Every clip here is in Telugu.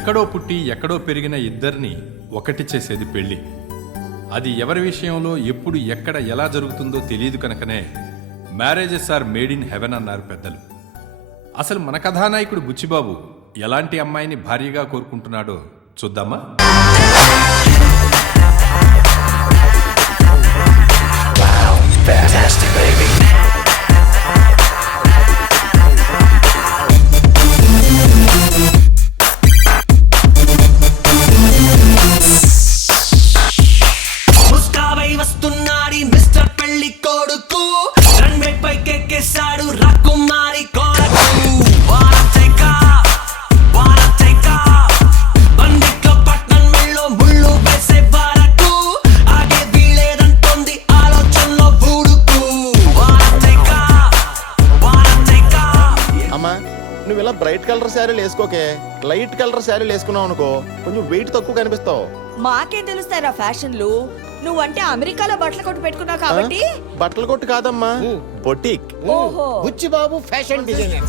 ఎక్కడో పుట్టి ఎక్కడో పెరిగిన ఇద్దరిని ఒకటి చేసేది పెళ్లి. అది ఎవరి విషయంలో ఎప్పుడు ఎక్కడ ఎలా జరుగుతుందో తెలియదు కనుకనే marriages are made in heaven అన్నారు పెద్దలు. అసలు మన కథానాయకుడు బుచ్చిబాబు ఎలాంటి అమ్మాయిని భార్యగా కోరుకుంటున్నాడో చూద్దామా? Fantastic, baby. ముస్తాబై వస్తున్నాడి మిస్టర్ పెళ్లి కొడుకు, రన్వే పైకి ఎక్కేశాడు రాకుమారి కొడుకు. బండిట్లో పట్నం మెళ్ళో ముళ్ళు వేసే వరకు ఆగే వీలేదంటోంది ఆలోచనలో బుడుకు. అమ్మా నువ్వు ఇలా బ్రైట్ కలర్ శారీలు వేసుకోకే, లైట్ కలర్ శారీలు వేసుకున్నావు అనుకో కొంచెం వెయిట్ తక్కువ కనిపిస్తావు. మాకేం తెలుస్తారా ఫ్యాషన్లు? నువ్వంటే అమెరికాలో బట్టలు కొట్టు పెట్టుకున్నావు కాబట్టి. బట్టలు కొట్టు కాదమ్మా, బొటిక్. ఓహో, బుచ్చిబాబు ఫ్యాషన్ డిజైనర్.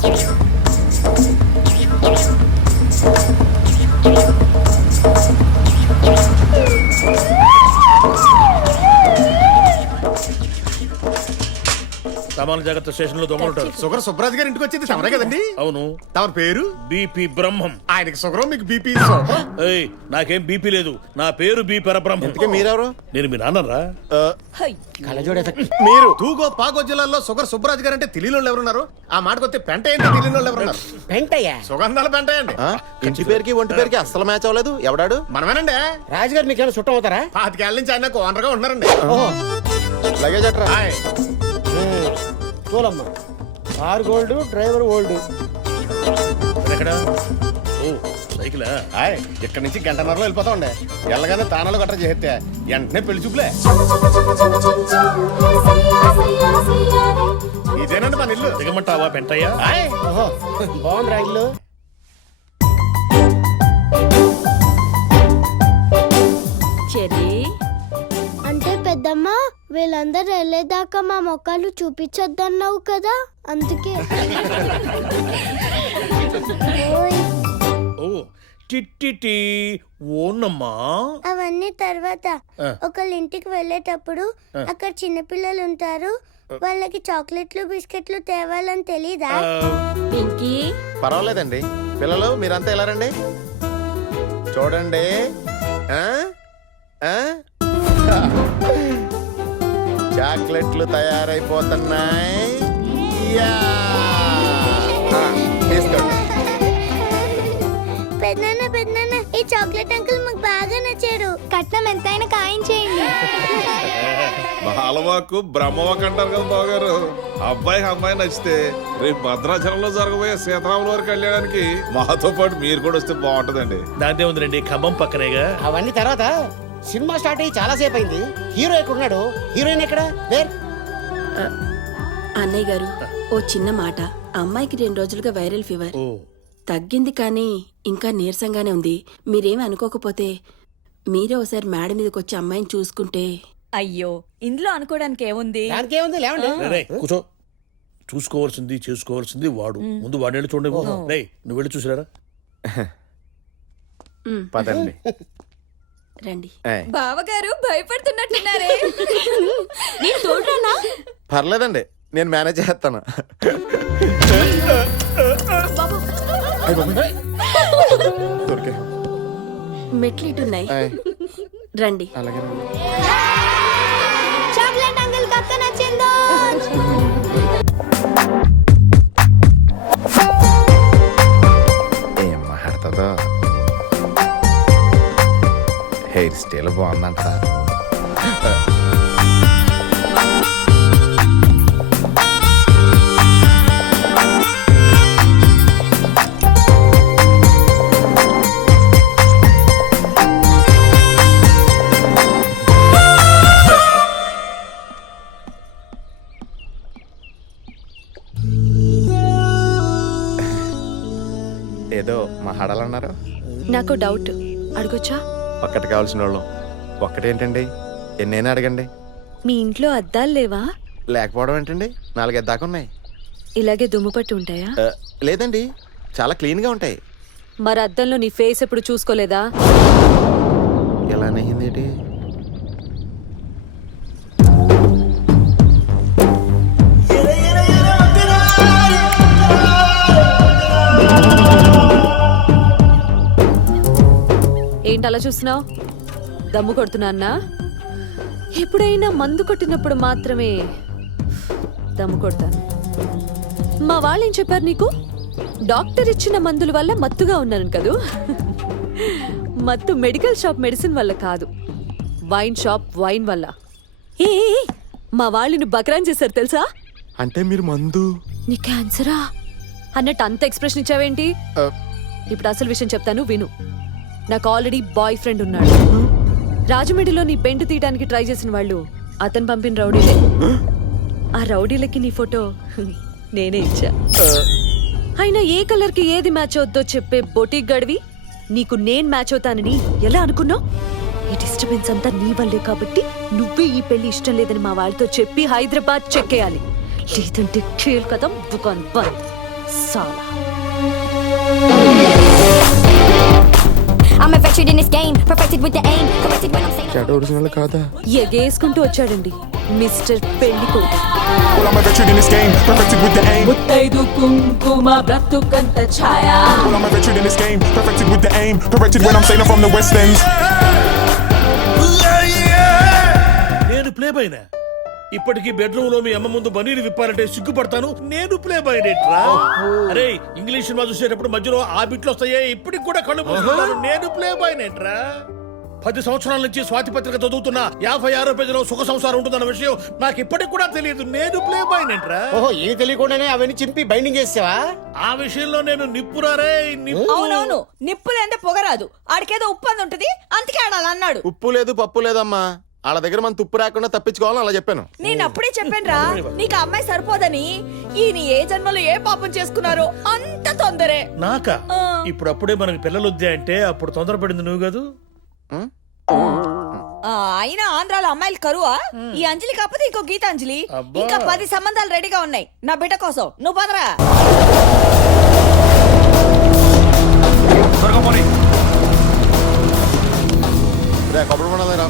సామాన్య జాగ్రత్త స్టేషన్ లో దొంగలు ఉంటారు. షుగర్ సుబ్రాజ్ గారి ఇంటికి వచ్చింది తమరే కదండి? అవును. తమ పేరు? బీపీ బ్రహ్మం. ఆయనకి షుగర్, మీకు బీపీ. ఏయ్, నాకేం బీపీ లేదు. నా పేరు బి పరబ్రహ్మం. ఇంతకీ మీరెవరు? నేను మీ నాన్నరా? హై. మీరు తూగో పాగో జిల్లాలో షుగర్ సుబ్రాజ్ గారు అంటే తెలియని ఎవరున్నారు? ఆ మాటకొస్తే పెంట ఏంటి తెలియని వాళ్ళు ఎవరున్నారు? వెంటయ్య సుగంధాల పెంట ఏంటి? ఆ? ఇంటి పేరుకి ఒంటి పేరుకి అస్సలు మ్యాచ్ అవ్వలేదు. ఎవడాడు? మనమేనండి. రాజుగారు మీకేమైనా చుట్టం అవుతారా? 5 ఏళ్ళ నుంచి ఆయన ఓనర్ గా ఉన్నారండి. లగేజ్ అట్రా. హాయ్. చూలమ్మ, కార్ గోల్డ్, డ్రైవర్ ఓల్డ్. ఎక్కడ? ఓ సైకిలా? హాయ్. ఇక్కడ నుంచి గంటన్నరలో వెళ్ళిపోతా ఉండే. వెళ్ళగానే తానాలు గట్రా చేస్తే వెంటనే పెళ్లి చూపులే. ఇదేనండి మన ఇల్లు. దిగమంటావా పెంటయ్యా? హాయ్. ఓహో, బాగుంది రైళ్ళు. చెర్రీ, అంటే పెద్దమ్మ వీళ్ళందరూ వెళ్ళేదాకా మా మొక్కలు చూపించొద్దన్నావు కదా, అందుకే. ఓయ్, ఓ టిట్టి ఓనమ్మా. అవన్నీ తర్వాత. ఆ. ఒకళ్ళ ఇంటికి వెళ్ళేటప్పుడు అక్కడ చిన్నపిల్లలు ఉంటారు, వాళ్ళకి చాక్లెట్లు బిస్కెట్లు తేవాలని తెలీదా? పింకీ, పర్వాలేదండి పిల్లలు, మీరంతా ఎలా రండి. చూడండి. ఆ? ఆ? చాక్లెట్లు తయారైపోతున్నాయి. యా! ఆ, తీసుకోండి. పెద్దనాన్న పెద్దనాన్న, ఈ చాక్లెట్ అంకుల్ మాకు బాగా నచ్చాడు. కట్నం ఎంతైనా ఖాయం చేయండి. బాలవాకు బ్రహ్మవాక్ అంటారు కదా బావగారు. అమ్మాయి నచ్చితే రేపు భద్రాచలంలో జరగబోయే సీతారాముల వారి కళ్యాణానికి మాతో పాటు మీరు కూడా వస్తే బాగుంటదండి. దాంతే ఉందిలేండి, ఖమ్మం పక్కనేగా. అవన్నీ తర్వాత. సినిమా స్టార్ట్ అయ్యి చాలా సేపు అయింది. హీరో ఎక్కడున్నాడు? హీరోయిన్ ఎక్కడ? అన్నయ్య గారు, ఓ చిన్న మాట. అమ్మాయికి 2 రోజులుగా వైరల్ ఫీవర్. ఓ తగ్గింది కానీ ఇంకా నీరసంగానే ఉంది. మీరేమి అనుకోకపోతే మీరే ఒకసారి మేడ మీదకి వచ్చి అమ్మాయిని చూసుకుంటే. అయ్యో ఇందులో అనుకోవడానికి ఏముంది? దానికేముంది, లేవండి. రే, కూర్చో. చూసుకోవాల్సింది చేసుకోవాల్సింది వాడు. ముందు వాడేళ్ళు చూడండి. రేయ్, నువ్వు వెళ్ళి చూసిరారా. పదండి. రండి. ఏయ్, బావగారు భయపడుతున్నట్టున్నారే. నేను తోడురానా? పర్లేదండి, నేను మేనేజ్ చేస్తాను. దొరికే. మెట్లు ఇటున్నాయి, ఏయ్, రండి. అలాగే రండి. చాక్లెట్ అంకుల్ కక్క నచ్చిందో. ఏం మాట్లాడుతుందో. హెయిర్ స్టైల్ బాగుందంట. ఏదో మాట్లాడాలన్నారు. నాకు డౌట్, అడగొచ్చా? ఒక్కటి కావాల్సిన వాళ్ళు. ఒక్కటేంటండి, ఎన్నైనా అడగండి. మీ ఇంట్లో అద్దాలు లేవా? లేకపోవడం ఏంటండి, 4 దాకా ఉన్నాయి. ఇలాగే దుమ్ము పట్టి ఉంటాయా? లేదండి, చాలా క్లీన్గా ఉంటాయి. మరి అద్దంలో నీ ఫేస్ ఎప్పుడు చూసుకోలేదా? ఎలా నయ్యింది ఏంటి? ఏంటి అలా చూస్తున్నావు? దమ్ము కొడుతున్నా? ఎప్పుడైనా మందు కొట్టినప్పుడు మాత్రమే దమ్ము కొడతాను. మా వాళ్ళు ఏం చెప్పారు నీకు? డాక్టర్ ఇచ్చిన మందుల వల్ల మత్తుగా ఉన్నాను కదూ. మత్తు మెడికల్ షాప్ మెడిసిన్ వల్ల కాదు, వైన్ షాప్ వైన్ వల్ల. ఏ మా వాళ్ళని బకరాన్ చేశారు తెలుసా? అంటే మీరు మందు? నీ క్యాన్సరా అన్నట్టు అంత ఎక్స్ప్రెషన్ ఇచ్చావేంటి? ఇప్పుడు అసలు విషయం చెప్తాను విను. నాకు ఆల్రెడీ బాయ్ ఫ్రెండ్ ఉన్నాడు. రాజమండ్రిలో నీ పెంట తీయడానికి ట్రై చేసిన వాళ్ళు అతను పంపిన రౌడీలే. ఆ రౌడీలకి నీ ఫోటో నేనే ఇచ్చా. అయినా ఏ కలర్ కి ఏది మ్యాచ్ అవుద్దో చెప్పే బొటిక్ గడివి నీకు నేను మ్యాచ్ అవుతానని ఎలా అనుకున్నావు? ఈ డిస్టర్బెన్స్ అంతా నీ వల్లే కాబట్టి నువ్వే ఈ పెళ్లి ఇష్టం లేదని మా వాళ్ళతో చెప్పి హైదరాబాద్ చెక్కేయాలి. లేదంటే ఖేల్ కథం దుకాన్ బంద్ సాలా. I'm affected in this game, perfected with the aim, corrected when I'm saying చెడ్డ ఒరిజినల్ కాదా? ఎగేసుకుంటూ వచ్చాడండి mister పెళ్లికొడుకు. Well, I'm a veteran in this game, perfected with the aim. ముత్తైదు కుంకుమ బ్రతుకంత ఛాయ. Well, I'm a veteran in this game, perfected with the aim, corrected when I'm saying I'm from the West End. నేను ప్లే బాయ్నా? ఇప్పటికీ బెడ్రూమ్ లో మీ అమ్మ ముందు బనీరు విప్పాలంటే సిగ్గుపడతాను. నేను ప్లే బాయ్నేట్రా? అరే ఇంగ్లీష్ సినిమా చూసేటప్పుడు మధ్యలో ఆ బిట్లు వస్తాయే, ఇప్పటికి కూడా కళ్ళు మూసుకుంటాను. నేను ప్లే బాయ్నేట్రా? 10 సంవత్సరాల నుంచి స్వాతి పత్రిక చదువుతున్నా 56 పేజీలో సుఖ సంసారం ఉంటుందన్న విషయం నాకు ఇప్పటికి కూడా తెలియదు. నేను ప్లే బాయ్నేట్రా? ఓహో, ఏమి తెలియకుండానే అవన్నీ చింపి బైండింగ్ చేసావా? ఆ విషయంలో నేను నిప్పురారే నిప్పు. అవునవును, నిప్పులేందే పొగరాదు. ఆడికేదో ఉప్పు అని ఉంటది, అందుకే ఆడాలి అన్నాడు. ఉప్పు లేదు పప్పు లేదమ్మా. వాళ్ళ దగ్గర మనం తుప్పు రాకుండా తప్పించుకోవాలని అలా చెప్పాను. నేను అప్పుడే చెప్పానురా నీకు ఆ అమ్మాయి సరిపోదని. ఈయన ఏ జన్మలో ఏ పాపం చేసుకున్నారో అంత తొందరే. నాకా? ఇప్పుడు అప్పుడే మనకి పిల్లలు వద్దే అంటే అప్పుడు తొందరపడింది నువ్వు కాదు. అయినా ఆంధ్రాలో అమ్మాయిలు కరువా? ఈ అంజలి కాకపోతే ఇంకో గీతాంజలి. అబ్బా. ఇంకా 10 సంబంధాలు రెడీగా ఉన్నాయి నా బిడ్డ కోసం. నువ్వు పదరా. కొబ్బరి బొండాలేరా?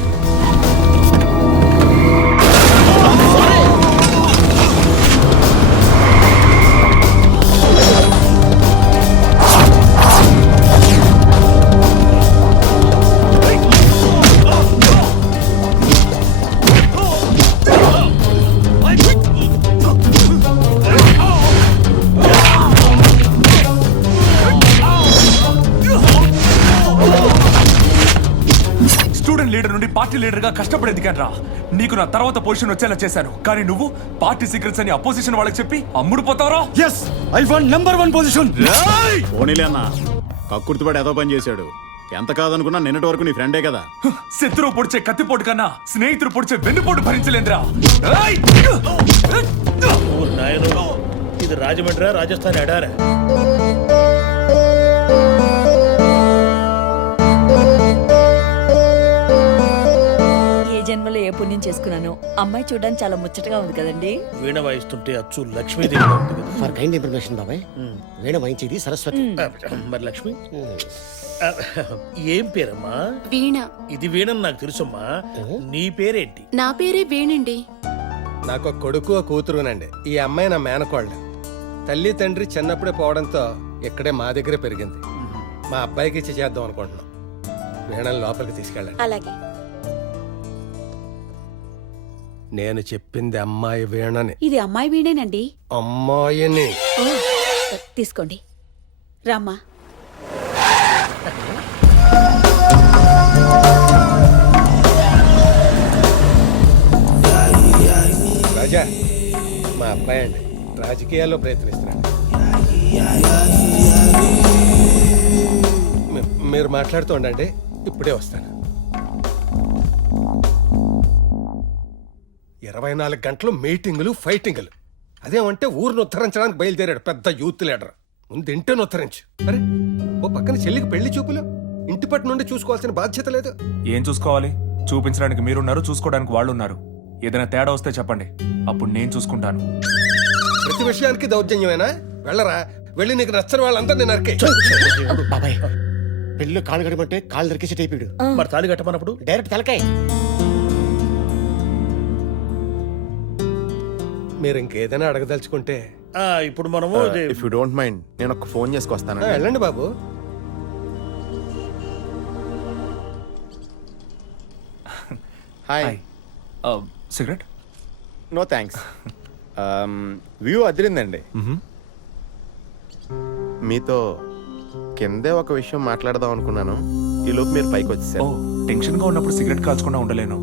లీడర్ నుండి పార్టీ లీడర్ గా కష్టపడి ఎదిగాన్రా. నీకు నా తర్వాత పొజిషన్ వచ్చేలా చేశాను, కానీ నువ్వు పార్టీ సీక్రెట్స్ అని అపోజిషన్ వాళ్ళకి చెప్పి అమ్ముడు పోతావరా? Yes, I want number 1 position. పోనీలే అన్న, కక్కుర్తిపడి ఏదో పని చేశాడు. ఎంత కాదనుకున్నా నిన్నటి వరకు నీ ఫ్రెండే కదా. శత్రువు పొడిచే కత్తిపోటు కన్నా స్నేహితుడు పొడిచే వెన్నుపోటు భరించలేదురా. ఇది రాజమండ్రి రాజస్థాన్ ఎడారా? జన్మలో ఏ పుణ్యం చేసుకున్నాను. అమ్మాయి చూడడానికి చాలా ముచ్చటగా ఉంది కదండి. వీణ వాయిస్తుంటే అచ్చు లక్ష్మీదేవి ఉంది కదా. ఫర్ కైండ్ ఇన్ఫర్మేషన్ బాబాయ్, వీణ వాయించేది సరస్వతి. మరి లక్ష్మి ఏం పేరమ్మా? వీణ. ఇది వీణని నాకు తెలుసమ్మా. నీ పేరేంటి? నా పేరే వేణండి. నాకు ఒక కొడుకు ఒక కూతురునండి. ఈ అమ్మాయి నా మేనకోళ్ళ. తల్లి తండ్రి చిన్నప్పుడే పోవడంతో ఇక్కడే మా దగ్గరే పెరిగింది. మా అబ్బాయికి ఇచ్చి చేద్దాం అనుకుంటున్నాం. వీణని లోపలికి తీసుకెళ్ళండి. అలాగే. నేను చెప్పింది అమ్మాయి వీణని. ఇది అమ్మాయి వీణేనండి. అమ్మాయిని తీసుకోండి రామ్మా. రాజా, మా అబ్బాయి అండి, రాజకీయాల్లో ప్రయత్నిస్తున్నాడు. మీరు మాట్లాడుతూ ఉండండి, ఇప్పుడే వస్తాను. 24 గంటలు మీటింగులు ఫైటింగులు. అదేమంటే ఊరిని ఉత్తరించడానికి బయలుదేరాడు పెద్ద యూత్ లీడర్. ముందు ఇంటిని ఉత్తరించు. అరే ఓ పక్కన చెల్లికి పెళ్లి చూపులు. ఇంటి పట్టు నుండి చూసుకోవాల్సిన బాధ్యత లేదు. ఏం చూసుకోవాలి? చూపించడానికి మీరున్నారు, చూసుకోవడానికి వాళ్ళు ఉన్నారు. ఏదైనా తేడా వస్తే చెప్పండి, అప్పుడు నేను చూసుకుంటాను. ప్రతి విషయానికి దౌర్జన్యమేనా? వెళ్ళరా, వెళ్ళి నీకు నచ్చని వాళ్ళంతా నేను నరికే. బాబాయ్ పెళ్ళిలో కాళ్ళు కడమంటే కాళ్ళు దొరికేసి టైపుడు మరి తాళి కట్టమన్నప్పుడు డైరెక్ట్ తలకాయ. మీరు ఇంకేదైనా అడగదలుచుకుంటే ఇప్పుడు మనము ఇఫ్ యూ డోంట్ మైండ్ నేను ఒక ఫోన్ చేసుకొస్తాను. వెళ్ళండి బాబు. Hi. Cigarette? No thanks. View అదిరిందండి. మీతో కిందే ఒక విషయం మాట్లాడదాం అనుకున్నాను. ఈ లోపు మీరు పైకి ఓ, వచ్చేసారు. టెన్షన్ గా ఉన్నప్పుడు సిగరెట్ కాల్చకుండా ఉండలేను.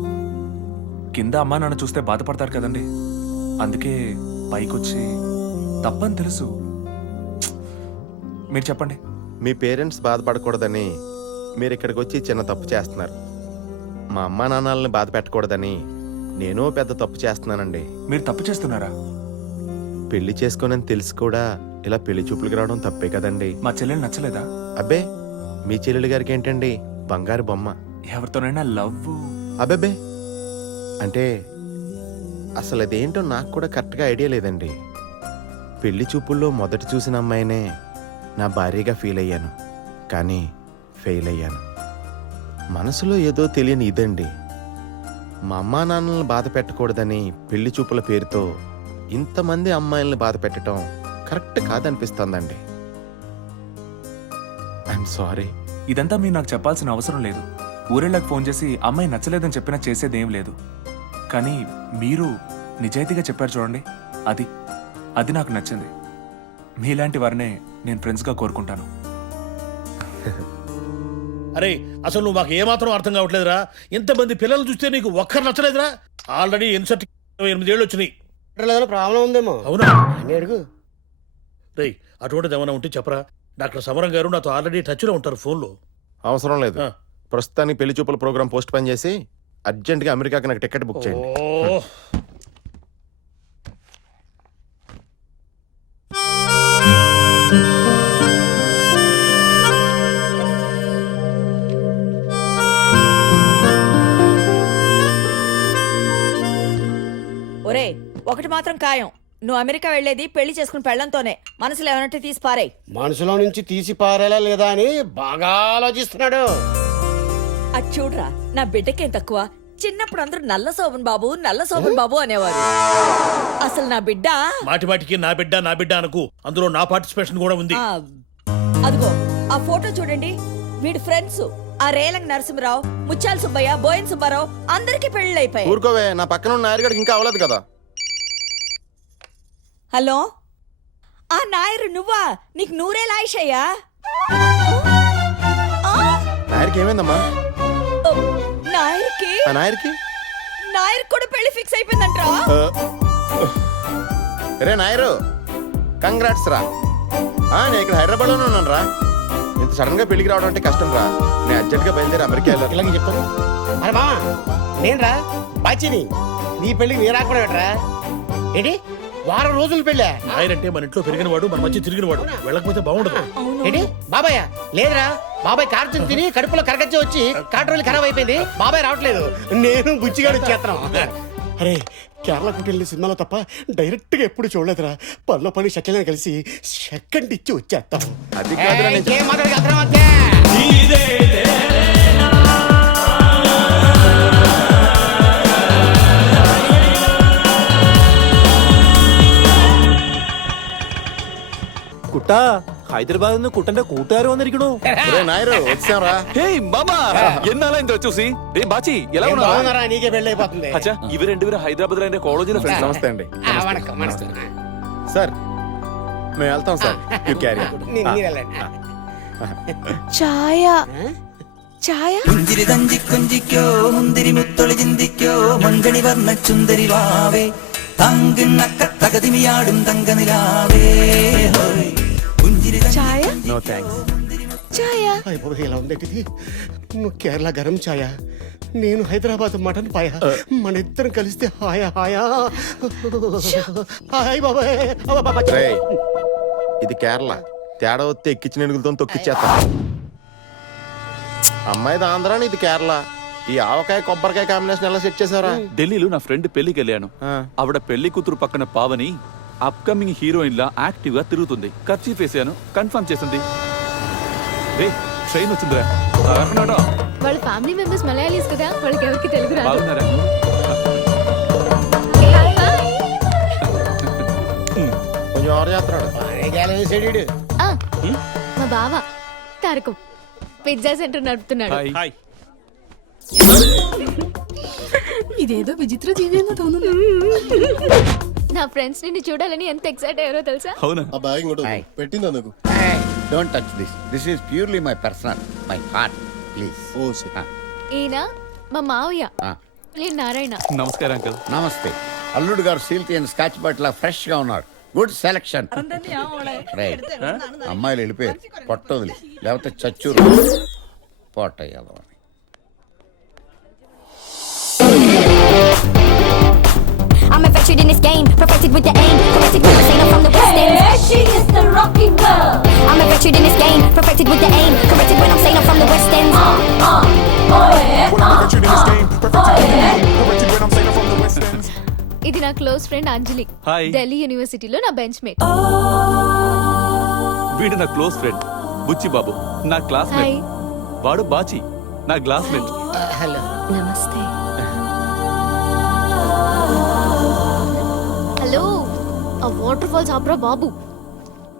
కింద అమ్మా నాన్న చూస్తే బాధపడతారు కదండి, అందుకే పైకొచ్చి తప్పని తెలుసు. మీరు చెప్పండి. మీ పేరెంట్స్ బాధపడకూడదని మీరు ఇక్కడికి వచ్చి చిన్న తప్పు చేస్తున్నారు. మా అమ్మా నాన్నల్ని బాధ పెట్టకూడదని నేను పెద్ద తప్పు చేస్తున్నానండి. మీరు తప్పు చేస్తున్నారా? పెళ్లి చేసుకోనని తెలిసి కూడా ఇలా పెళ్లి చూపులకు రావడం తప్పే కదండి. మా చెల్లెలు నచ్చలేదా? అబ్బే, మీ చెల్లెలు గారికి ఏంటండి బంగారు బొమ్మ. ఎవరితోనైనా లవ్? అబ్బే, అంటే అసలు అదేంటో నాకు కూడా కరెక్ట్గా ఐడియా లేదండి. పెళ్లి చూపుల్లో మొదట చూసిన అమ్మాయినే నా భార్యగా ఫీల్ అయ్యాను, కానీ ఫెయిల్ అయ్యాను. మనసులో ఏదో తెలియని ఇదండి. మా అమ్మా నాన్నలను బాధ పెట్టకూడదని పెళ్లి చూపుల పేరుతో ఇంతమంది అమ్మాయిల్ని బాధ పెట్టడం కరెక్ట్ కాదనిపిస్తోందండి. I'm sorry. ఇదంతా మీరు నాకు చెప్పాల్సిన అవసరం లేదు. ఊరేళ్ళకి ఫోన్ చేసి అమ్మాయి నచ్చలేదని చెప్పినా చేసేదేం లేదు. కానీ మీరు నిజాయితీగా చెప్పారు చూడండి, అది నాకు నచ్చింది. మీలాంటి వారినే నేను ఫ్రెండ్స్గా కోరుకుంటాను. అరే అసలు నువ్వు మాకు ఏమాత్రం అర్థం కావట్లేదురా. ఇంతమంది పిల్లలు చూస్తే నీకు ఒక్కరు నచ్చలేదురా. ఆల్రెడీ ఇన్సర్ట్ 8 ఏళ్ళు వచ్చినాయి. ప్రాబ్లం ఉందేమో. అవునా? అని అడుగు. రేయ్ అటువంటిది ఏమైనా ఉంటే చెప్పరా. డాక్టర్ సమరం గారు నాతో ఆల్రెడీ టచ్లో ఉంటారు ఫోన్లో. అవసరం లేదు. ప్రస్తుతానికి పెళ్లి చూపుల ప్రోగ్రామ్ పోస్ట్ పోన్ చేసి అర్జెంట్గా అమెరికాకి నాకు టికెట్ బుక్ చేయండి. ఓ ఒరే, ఒకటి మాత్రం ఖాయం, నువ్వు అమెరికా వెళ్లేది పెళ్లి చేసుకుని పెళ్లంతోనే. మనసులో ఏమన్నట్టు తీసి పారేయ్. మనసులో నుంచి తీసి పారేలా లేదా అని బాగా ఆలోచిస్తున్నాడు. అది చూడరా, నా బిడ్డకేం తక్కువ. చిన్నప్పుడు అందరూ నల్ల శోభన్ బాబు అనేవారు. అసలు నా బిడ్డ మాటికి నా బిడ్డ అనకు. అందులో నా పార్టిసిపేషన్ కూడా ఉంది. అదిగో ఆ ఫోటో చూడండి. వీడి ఫ్రెండ్స్ ఆ రేలంగ్ నరసింహరావు, ముత్యాల సుబ్బయ్య, బోయన్ సుబ్బారావు అందరికి పెళ్లి అయిపోయాయి. ఊరుకోవే, నా పక్కన ఉన్న నాయరుగాడికి ఇంకా అవ్వలేదు కదా. హలో, ఆ నాయరు నువ్వా? నీకు నూరేళ్ళ ఆయుషయ్యా? నాయర్కి ఏమైందమ్మా? నాయర్కి ఆ నాయర్కి నాయర్ కూడా పెళ్లి ఫిక్స్ అయిపోయిందంట్రా. రే నాయరు, కంగ్రాట్స్ రా. నేను ఇక్కడ హైదరాబాద్ లోనే ఉన్నాను రా. ఇంత సడన్ గా పెళ్లికి రావడం అంటే కష్టం రా. నేను అర్జెంట్ గా బయలుదేరి అమెరికా వెళ్ళాలి. ఇలాగే చెప్తాను. అరే మా నేను రా బాచిని. నీ పెళ్ళికి నేను రాకుండా పెట్టరా ఏంటి? వారం రోజులు పెళ్ళా? ఆయనంటే మన ఇంట్లో పెరిగిన వాడు, మన మధ్య తిరిగిన వాడు. వెళ్ళకపోతే బాగుండదు. ఏంటి బాబాయ్? లేదురా, బాబాయ్ కార్తీని తిని కడుపులో కరగచ్చి వచ్చి కాటరోలు ఖరాబ్ అయిపోయింది. బాబాయ్ రావట్లేదు, నేను బుచ్చిగాడు వచ్చేస్తాను. అరే కేరళ కుటిల్ని సినిమాలో తప్ప డైరెక్ట్ గా ఎప్పుడు చూడలేదురా. పనిలో పని షక్కెల్ని కలిసి సెకండ్ ఇచ్చి వచ్చేస్తాం. అది కాదురా నేను ఏం మాట్లాడి കുട്ടാ ഹൈദരാബാദിൽ നിന്ന് കുട്ടന്റെ കൂട്ടുകാർ വന്നിരിക്കണു. రే నాయరు వచ్చాం రా. ഹേയ് മാമ എന്നാലാ ఇంత చూసి ఏ బాచి ఎలా ఉన్నారు? బాగున్నారా? నీకే పెళ్ళి అయిపోతుంది. అచ్చా ఇవి రెండుగురు హైదరాబాద్ లో కాలేజీలో ఫ్రెండ్స్. నమస్తే అండి. వణకం. సార్ మేము వెళ్తాం సార్. You carry. ఛాయ ఛాయ പുഞ്ചിരി തഞ്ചിക്കൊഞ്ചിക്കോ മുന്തിരി മുത്തൊളി ചിന്തിക്കോ മഞ്ചണി വർണ്ണ ചുന്ദരി വാവേ തങ്കിണ്ണക്ക തകതിമിയാടും തങ്കനിലാവേ പുഞ്ചിരി ఛాయ నో థ్యాంక్స్. ఛాయ అయిపోయి ఇలా ఉందేంటిది? నువ్వు కేరళ గరం ఛాయ, నేను హైదరాబాద్ మటన్ పాయ. మన ఇద్దరం కలిస్తే హాయా హాయా. హాయ్ బాబాయ్. రేయ్, ఇది కేరళ. తేడా వస్తే ఎక్కించిన ఎనుగులతో తొక్కిచ్చేస్తా. అమ్మాయిది ఆంధ్ర, ఇది కేరళ. ఈ ఆవకాయ కొబ్బరికాయ కాంబినేషన్ ఎలా సెట్ చేసారా? ఢిల్లీలో నా ఫ్రెండ్ పెళ్లికి వెళ్ళాను. ఆవిడ పెళ్లి కూతురు పక్కన పావని అప్కమింగ్ హీరోయిన్ లా యాక్టివ్ గా తిరుగుతుంది. ఖర్చు వేసాను, కన్ఫర్మ్ చేసింది. రే ట్రైన్ వచ్చిందిరా. అన్నాడా వాళ్ళ ఫ్యామిలీ మెంబర్స్ మలయాళీస్ కదా, వాళ్ళకి ఎవరికి తెలుగు రాదు. బాగున్నారా? కొంచెం ఎవరు చేస్తున్నాడు? మా బావ తారకం పిజ్జా సెంటర్ నడుపుతున్నాడు. హాయ్. ఇదేదో విచిత్ర జీవేమో తోను. నా ఫ్రెండ్స్ నిన్ను చూడాలని ఎంత ఎక్సైట్ అయ్యారో తెలుసా? అవునా? పెట్టింది అందుకు. Don't touch this. This is purely my personal, my heart. Please. ఈయన మా మావయ్య నేను నారాయణ. నమస్కారం అంకుల్. నమస్తే. అల్లుడు గారు సీల్ తీయని స్కాచ్ బాటిల్ ఫ్రెష్ గా ఉన్నాడు. Good selection. అమ్మాయిలు వెళ్ళిపోయారు, పొట్టొదిలి లేకపోతే చచ్చూరు పోటయ్యాలి. I'm affected in this game, perfected with the aim, corrected with the singer from the West End. She is the rocking girl. I'm affected in this game, perfected with the aim, corrected when I'm saying I'm from the West End. ఇది నా క్లోజ్ ఫ్రెండ్ అంజలి. హాయ్. ఢిల్లీ యూనివర్సిటీలో నా బెంచ్ మేట్. వీడు నా క్లోజ్ ఫ్రెండ్ బుచ్చి బాబు, నా క్లాస్మేట్. హాయ్. వాడు బాచి, నా క్లాస్మేట్. నమస్తే. హలో, ఆ వాటర్ ఫాల్స్ ఆపరా బాబు.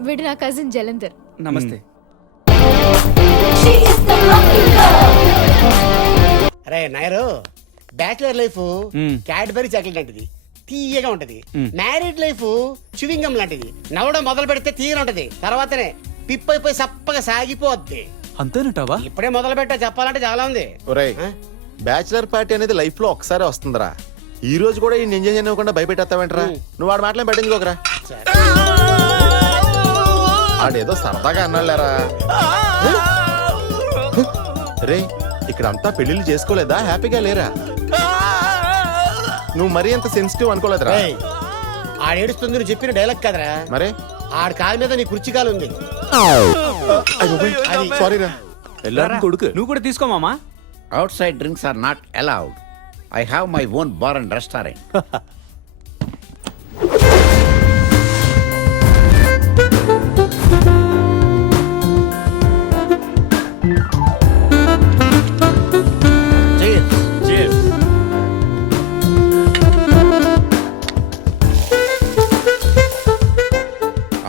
వీడు నా కజిన్ జలంధర్. నమస్తే. అరే Nair, bachelor life Cadbury chocolate లాంటిది, తీయగా ఉంటది. మ్యారీడ్ లైఫ్ చువింగం లాంటిది, నవ్వడం మొదలు పెడితే తీయగా ఉంటది, తర్వాతనే పిప్ అయిపోయి సప్పగా సాగిపోద్ది. అంతేనంటావా? ఇప్పుడే మొదలు పెట్టా, చెప్పాలంటే చాలా ఉంది. ఒరేయ్, బ్యాచిలర్ పార్టీ అనేది లైఫ్ లో ఒకసారి వస్తుందిరా. ఈ రోజు కూడా ఈ ఎంజాయ్ చేయకుండా భయపెట్టేస్తావేంట్రా? నువ్వు వాడు మాటలు పెట్టించుకోకరా. ఆడేదో సరదాగా అన్నాళ్ళారా. రే, ఇక్కడంతా పెళ్లిళ్ళు చేసుకోలేదా? హ్యాపీగా లేరా? నువ్వు మరీ అంత సెన్సిటివ్ అనుకోలేదురా. ఆడేడుస్తుంది నువ్వు చెప్పిన డైలాగ్ కదరా. మరే ఆడి కాలు మీద నీ కుర్చీ కాలు ఉంది. సారీరా. எல்லாரும் கொடுக்கு. నువ్వు కూడా తీసుకో మామా. Outside drinks are not allowed. I have my own bar and restaurant.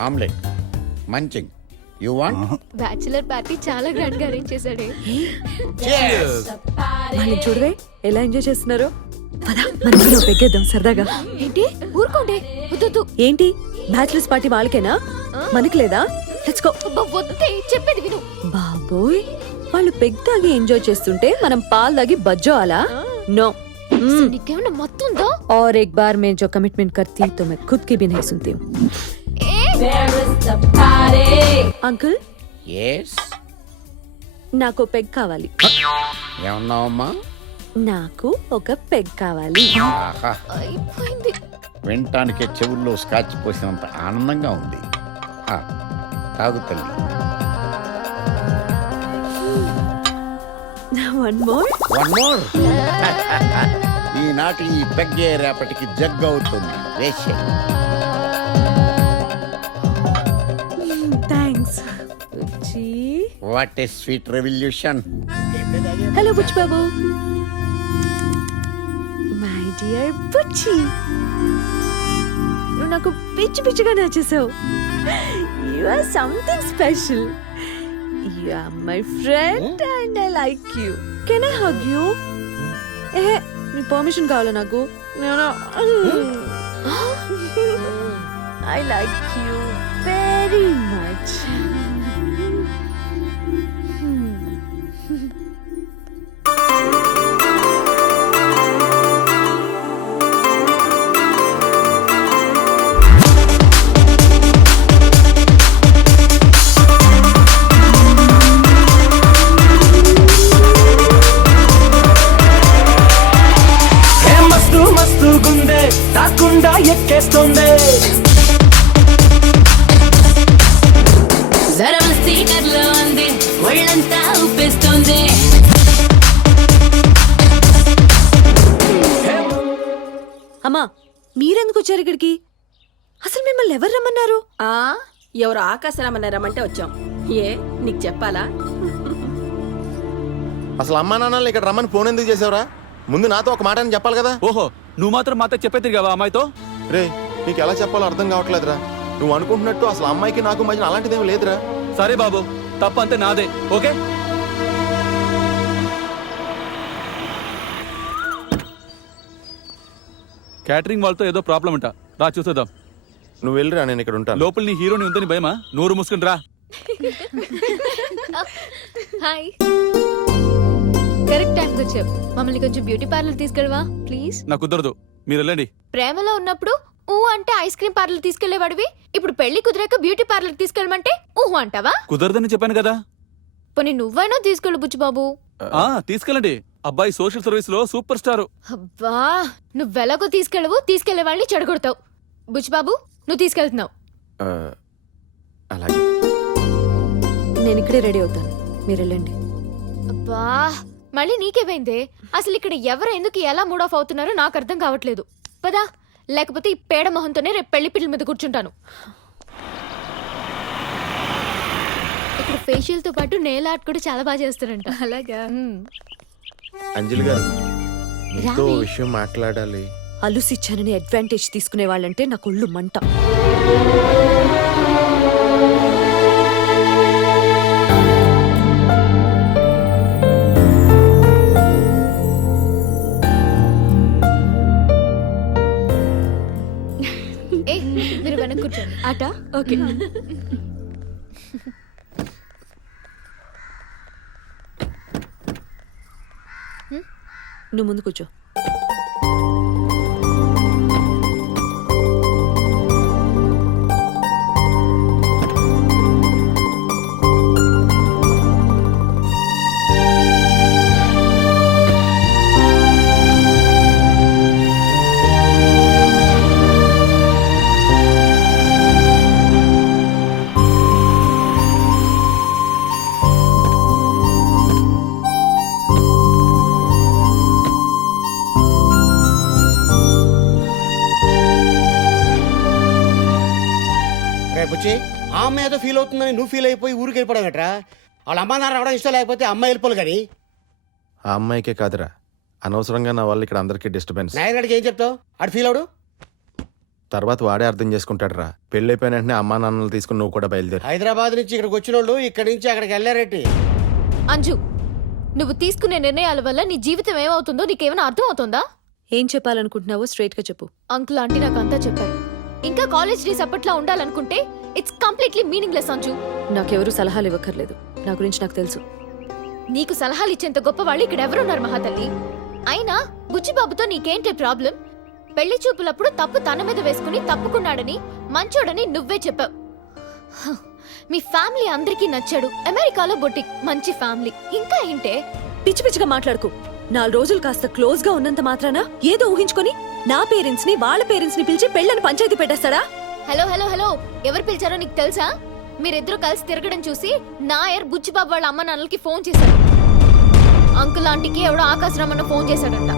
Omelette munching. You want? Bachelor party చాలా గ్రాండ్ గా అరేంజ్ చేశాడే. Cheers. వాళ్ళు చూడవే ఎలా ఎంజాయ్ చేస్తున్నారు. పదా మనం పెగ్గేద్దాం సరదాగా. ఏంటి ఊరుకోండి. వద్దు. ఏంటి బ్యాచిలర్స్ పార్టీ వాళ్ళకేనా, మనకి లేదా? Let's go. చెప్పేది విను. బాబోయ్, వాళ్ళు పెగ్ తాగి ఎంజాయ్ చేస్తుంటే మనం పాలు తాగి బజ్జోవాలా? नो. నీకేమన్నా మత్తుందా? और एक बार मैं जो कमिटमेंट करती तो मैं खुद की भी नहीं सुनती हूँ. Uncle, yes. నాకు పెగ్ కావాలి. ఏమన్నావమ్మా? నాకు ఒక పెగ్ కావాలి. ఆహా, అయిపోయింది. వినటానికే చెవుల్లో స్కాచ్ పోసినంత ఆనందంగా ఉంది. ఆ, తాగు తల్లి. One more. One more. ఈనాటి ఈ పెగ్గే రేపటికి జగ్ అవుతుంది. వేసే. Thanks. What a sweet revolution. Hello Buchi Babu. My dear Buchi, నువ్వు నాకు పిచ్చి పిచ్చిగా నచ్చేసావు. You are something special. You are my friend and I like you. Can I hug you? ఏ, నీ పర్మిషన్ కావాలా నాకు? I like you very much. మస్తు గుందే తాకుండా ఎక్కేస్తుంది. ఒళ్ళంతా ఊపేస్తుంది. అమ్మా, మీరెందుకు వచ్చారు ఇక్కడికి? అసలు మిమ్మల్ని ఎవరు రమ్మన్నారు? ఆ ఎవరు ఆకాశరామన్న రమ్మంటే వచ్చాం. ఏ నీకు చెప్పాలా? అసలు అమ్మా నాన్నల్ని ఇక్కడ రమ్మని ఫోన్ ఎందుకు చేసావురా? ముందు నాతో ఒక మాట అని చెప్పాలి కదా. ఓహో, నువ్వు మాత్రం మాతో చెప్పే తిరిగావా అమ్మాయితో? రే, నీకు ఎలా చెప్పాలో అర్థం కావట్లేదురా. నువ్వు అనుకుంటున్నట్టు అసలు అమ్మాయికి నాకు మధ్యన అలాంటిదేమీ లేదురా. సరే బాబు, తప్పంతే నాదే. ఓకే, క్యాటరింగ్ వాళ్ళతో ఏదో ప్రాబ్లం అంట. రా చూసేద్దాం. నువ్వు వెళ్ళిరా, నేను ఇక్కడ ఉంటాను. లోపల నీ హీరోని ఉందని భయమా? నోరు మూసుకుని రా. హాయ్. కరెక్ట్ టైంకి వచ్చావు. మమ్మల్ని కొంచెం బ్యూటీ పార్లర్ తీసుకెళ్ళవా ప్లీజ్? నాకు కుదరదు, మీరు వెళ్ళండి. ప్రేమలో ఉన్నప్పుడు అంటే ఐస్ క్రీమ్ పార్లర్ తీసుకెళ్లేవాడివి. ఇప్పుడు పెళ్లి కుదిరాక బ్యూటీ పార్లర్ తీసుకెళ్ళమంటే అంటావా? కుదరదని చెప్పాను కదా. పోనీ నువ్వైనా తీసుకెళ్ళు బుచ్చిబాబు. తీసుకెళ్ళండి. అబ్బాయి సోషల్ సర్వీస్ లో సూపర్ స్టార్. అబ్బా, నువ్వెలాగో తీసుకెళ్ళవు, తీసుకెళ్లే వాళ్ళని చెడగొడతావు. బుచ్చిబాబు, నువ్వు తీసుకెళ్తున్నావు. అలాగే, నేను ఇక్కడే రెడీ అవుతాను, మీరు వెళ్ళండి. అబ్బా, మళ్ళీ నీకేమైందే? అసలు ఇక్కడ ఎవరు ఎందుకు ఎలా మూడ్ ఆఫ్ అవుతున్నారో నాకు అర్థం కావట్లేదు. పదా, లేకపోతే ఈ పేడ మొహంతోనే రేపు పెళ్లి పిల్లల మీద కూర్చుంటాను. ఇక్కడ ఫేషియల్ తో పాటు నెయిల్ ఆర్ట్ కూడా చాలా బాగా చేస్తారంట. అలాగా? అంజలి గారు, మీతో ఓ విషయం మాట్లాడాలి. అలుసిచ్చానని అడ్వాంటేజ్ తీసుకునే వాళ్ళంటే నాకు ఒళ్ళు మంట. మీరు వెనక్కి కూర్చోండి. ఆట ఓకే. నువ్వు ముందు కూర్చో. బుచ్చి, ఆ అమ్మాయి ఏదో ఫీల్ అవుతుందని నువ్వు ఫీల్ అయిపోయి ఊరికి వెళ్ళిపోవడం ఎట్రా? వాళ్ళ అమ్మ నాన్న రావడం ఇష్టం లేకపోతే అమ్మాయి వెళ్ళిపోవాలి. కానీ ఆ అమ్మాయికే కాదురా, అనవసరంగా నా వల్ల ఇక్కడ అందరికీ డిస్టర్బెన్స్. నాయనడికి ఏం చెప్తావు? ఆడు ఫీల్ అవడు. తర్వాత వాడే అర్థం చేసుకుంటాడు రా. పెళ్ళి అయిపోయిన వెంటనే అమ్మా నాన్నలు తీసుకుని నువ్వు కూడా బయలుదేరు. హైదరాబాద్ నుంచి ఇక్కడికి వచ్చిన వాళ్ళు ఇక్కడి నుంచి అక్కడికి వెళ్ళారేంటి? అంజు, నువ్వు తీసుకునే నిర్ణయాల వల్ల నీ జీవితం ఏమవుతుందో నీకేమైనా అర్థం అవుతుందా? ఏం చెప్పాలనుకుంటున్నావో స్ట్రైట్ గా చెప్పు. అంకుల్ ఆంటీ నాకు అంతా చెప్పారు. ఇంకా కాలేజ్ డేస్ అప్పట్లో ఉండాలనుకుంటే ఇట్స్ కంప్లీట్లీ మీనింగ్లెస్ అంజు. నాకెవరు సలహాలు ఇవ్వక్కర్లేదు, నా గురించి నాకు తెలుసు. నీకు సలహాలు ఇచ్చేంత గొప్ప వాళ్ళు ఇక్కడ ఎవరున్నారు మహాతల్లి? అయినా బుచ్చిబాబుతో నీకేంటి ప్రాబ్లం? పెళ్లి చూపులప్పుడు తప్పు తన మీద వేసుకుని తప్పుకున్నాడని, మంచోడని నువ్వే చెప్పావు. మీ ఫ్యామిలీ అందరికీ నచ్చాడు. అమెరికాలో బొటిక్, మంచి ఫ్యామిలీ. ఇంకా ఏంటే? పిచ్చి పిచ్చిగా మాట్లాడుకో. 4 రోజులు కాస్త క్లోజ్ గా ఉన్నంత మాత్రాన ఏదో ఊహించుకొని నా పేరెంట్స్ ని వాళ్ళ పేరెంట్స్ ని పిలిచి పెళ్ళని పంచాయతీ పెట్టేస్తారా? హలో హలో హలో, ఎవరు పిలిచారో నీకు తెలుసా? మీరిద్దరూ కలిసి తిరగడం చూసి నాయర్ బుచ్చిబాబు వాళ్ళ అమ్మ నాన్నలకి ఫోన్ చేశాడు. అంకుల్ ఆంటీకి ఎవడో ఆకాశరామన్న ఫోన్ చేశాడంట.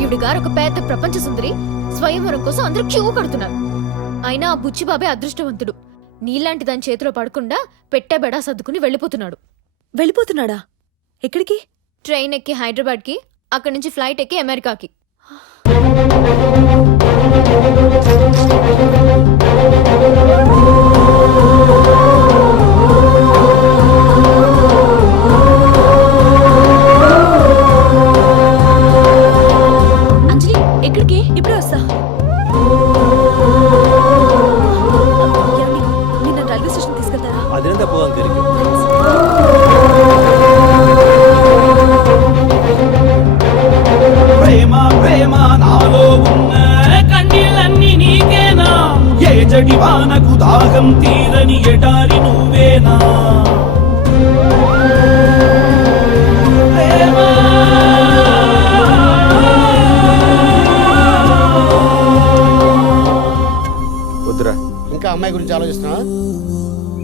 ఈవిడ గారు ఒక పెద్ద ప్రపంచ సుందరి, స్వయంవరం కోసం అందరూ క్యూ కడుతున్నారు. అయినా ఆ బుచ్చిబాబే అదృష్టవంతుడు. నీలాంటి దాని చేతిలో పడకుండా పెట్టే బెడా సర్దుకుని వెళ్ళిపోతున్నాడు. వెళ్ళిపోతున్నాడా? ఎక్కడికి? ట్రైన్ ఎక్కి హైదరాబాద్ కి, అక్కడి నుంచి ఫ్లైట్ ఎక్కి అమెరికాకి. అంజలి, ఎక్కడికి? ఇప్పుడే వస్తా. నిన్న రైల్వే స్టేషన్ తీసుకెళ్తారా? അതിനെന്താ പോകാൻ കയറി. ప్రేమ ప్రేమ నాలో ఉన్న కన్నీళ్ళన్నీ నీకేనా? ఏ జడివానకు దాహం తీరని ఎడారి నువ్వేనా? ప్రేమ వద్దురా. ఇంకా అమ్మాయి గురించి ఆలోచిస్తున్నా?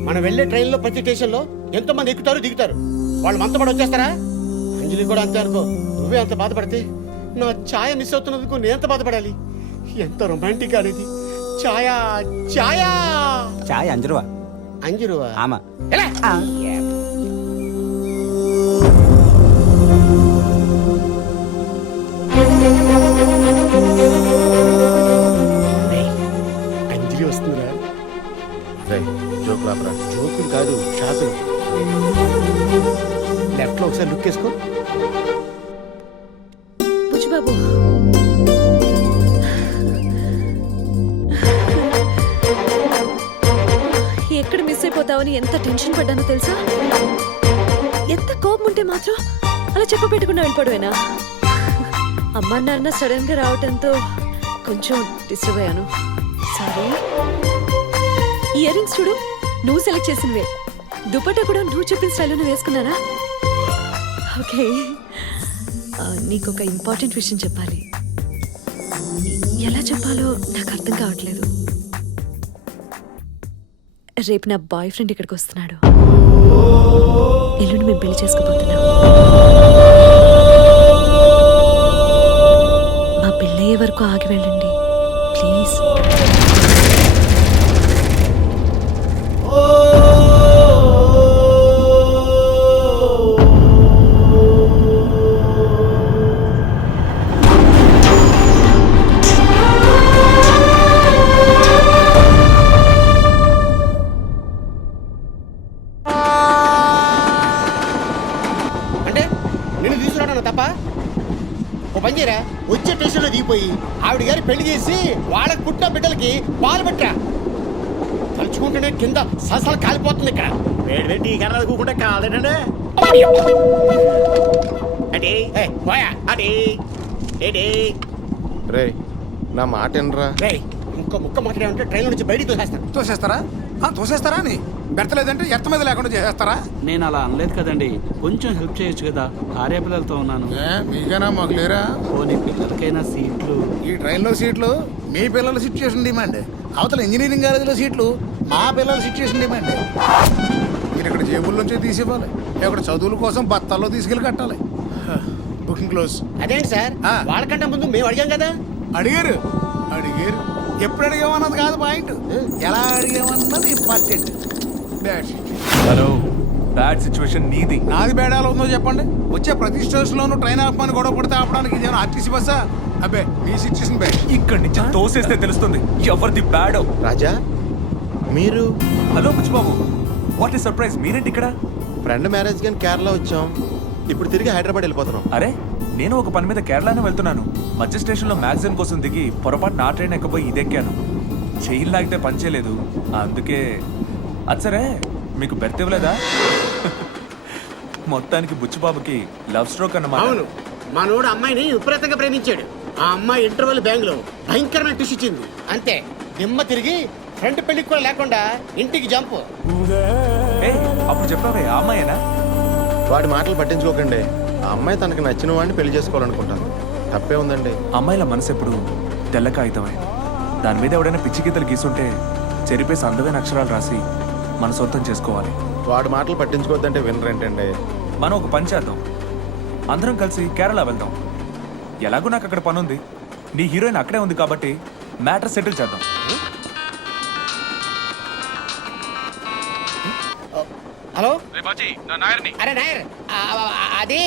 మనం వెళ్ళే ట్రైన్లో ప్రతి స్టేషన్లో ఎంతో మంది ఎక్కుతారు దిగుతారు. వాళ్ళు మనతో పాటు వచ్చేస్తారా? అంజలి కూడా అంతే అనుకో. నువ్వే అంత బాధపడితే నా ఛాయ మిస్ అవుతున్నందుకు నేను ఎంత బాధపడాలి? ఎంత రొమాంటిక్ అనేది. ఛాయా ఛాయా చాయ్ 5 రూపా. 5 రూపా. ఆమా. ఎలా? అంజలి వస్తుందిరా. జోక్ లాపరా. జోకులు కాదు, షాకులు. లెఫ్ట్ లో ఒకసారి లుక్ వేసుకో. బుచ్చిబాబు, ఎక్కడ మిస్ అయిపోతావని ఎంత టెన్షన్ పడ్డానో తెలుసా? ఎంత కోపం ఉంటే మాత్రం అలా చెప్ప పెట్టకుండా వెళ్ళిపోవడమేనా? అమ్మా నాన్న సడన్ గా రావటంతో కొంచెం డిస్టర్బ్ అయ్యాను. సారీ. ఇయర్ రింగ్స్ చూడు, నువ్వు సెలెక్ట్ చేసినవే. దుపట్టా కూడా నువ్వు చెప్పిన స్టైల్లోనే వేసుకున్నానా? ఓకే, నీకు ఒక ఇంపార్టెంట్ విషయం చెప్పాలి. ఎలా చెప్పాలో నాకు అర్థం కావట్లేదు. రేపు నా బాయ్ ఫ్రెండ్ ఇక్కడికి వస్తున్నాడు. ఎల్లుండి మేము పెళ్లి చేసుకోబోతున్నాం. మా పెళ్ళయ్యే వరకు ఆగి వెళ్ళండి ప్లీజ్. అంటే నిన్ను తీసుకురావడం తప్ప? ఓ పని చేయరా, వచ్చే స్టేషన్లో దిగిపోయి ఆవిడ గారి పెళ్లి చేసి వాళ్ళకి పుట్టిన బిడ్డలకి పాలు పెట్టరా. తలుచుకుంటేనే కింద సలసలు కాలిపోతుంది ఇక్కడ. వేడి వేడి టీ కర్ర కూకుంటే కాలేనండి. అడే పోయా అడే ఏడే. రే నా మాట వినరా. రే ఇంకో ముక్క మాట్లాడామంటే ట్రైన్ నుంచి బయటికి తోసేస్తాను. తోసేస్తారా? తోసేస్తారా అని బెడతలేదంటే ఎత్త మీద లేకుండా చేసేస్తారా? నేను అలా అనలేదు కదండి, కొంచెం హెల్ప్ చేయొచ్చు కదా. భార్య పిల్లలతో ఉన్నాను. మీకైనా మాకు లేరా? పోనీ పిల్లలకైనా సీట్లు. ఈ ట్రైన్లో సీట్లు మీ పిల్లల సిచ్యుయేషన్ డిమాండ్. అవతల ఇంజనీరింగ్ కాలేజీలో సీట్లు మా పిల్లల సిచ్యుయేషన్ డిమాండ్. మీరు ఇక్కడ జేబుల్లోంచి తీసివ్వాలి, ఇక్కడ చదువుల కోసం బత్తాల్లో తీసుకెళ్ళి కట్టాలి. Booking close. అదేంటి సార్, వాళ్ళకంటే ముందు మేము అడిగాం కదా. అడిగారు అడిగారు ఎప్పుడు అడిగామన్నది కాదు పాయింట్, ఎలా అడిగామన్నది ఇంపార్టెంట్. హలో, బ్యాడ్ సిచ్యువేషన్ నీది. నాది బేడాలు ఉందో చెప్పండి. వచ్చే ప్రతి స్టేషన్లోనూ ట్రైన్ ఆపమని గొడవ పడితే ఆపడానికి ఇదేమో ఆర్టీసీ బస్సా? అబ్బే మీ సిచ్యువేషన్ బ్యాడ్. ఇక్కడి నుంచి తోసేస్తే తెలుస్తుంది ఎవరిది బ్యాడో. రాజా మీరు? Hello Buchibabu, what is surprise, మీరేంటి ఇక్కడ? ఫ్రెండ్ మ్యారేజ్ కానీ కేరళ వచ్చాం, ఇప్పుడు తిరిగి హైదరాబాద్ వెళ్ళిపోతున్నాం. అరే నేను ఒక పని మీద కేరళనే వెళ్తున్నాను. మధ్య స్టేషన్లో మ్యాగజైన్ కోసం దిగి పొరపాటు నా ట్రైన్ ఎక్కబోయి ఇదెక్కాను. చెయ్యి లాగితే పనిచేయలేదు, అందుకే. అది సరే, మీకు బెర్త్ ఇవ్వలేదా? మొత్తానికి బుచ్చిబాబుకి లవ్ స్ట్రోక్ అన్నమాట. అవును, మనోడు అమ్మాయిని విపరీతంగా ప్రేమించాడు. ఆ అమ్మాయి ఇంటర్వెల్ బ్యాంక్ లో భయంకరమైన టిష్ ఇచ్చింది. అంతే, దిమ్మ తిరిగి ఫ్రంట్ పెళ్లికి కూడా లేకుండా ఇంటికి జంప్. అప్పుడు చెప్పావే ఆ అమ్మాయేనా? వాడి మాటలు పట్టించుకోకండి. ఆ అమ్మాయి తనకు నచ్చిన వాడిని పెళ్లి చేసుకోవాలనుకుంటాను. తప్పే ఉందండి. అమ్మాయిల మనసు ఎప్పుడు తెల్ల కాగితమే. దాని మీద ఎవడైనా పిచ్చి గీతలు గీసుంటే చెరిపేసి అందమైన అక్షరాలు రాసి మన సొంతం చేసుకోవాలి. వాడి మాటలు పట్టించుకోవద్దంటే వినరేంటండి. మనం ఒక పని చేద్దాం, అందరం కలిసి కేరళ వెళ్దాం. ఎలాగో నాకు అక్కడ పని ఉంది, నీ హీరోయిన్ అక్కడే ఉంది కాబట్టి మ్యాటర్ సెటిల్ చేద్దాం. హలో, అరే నాయర్, అది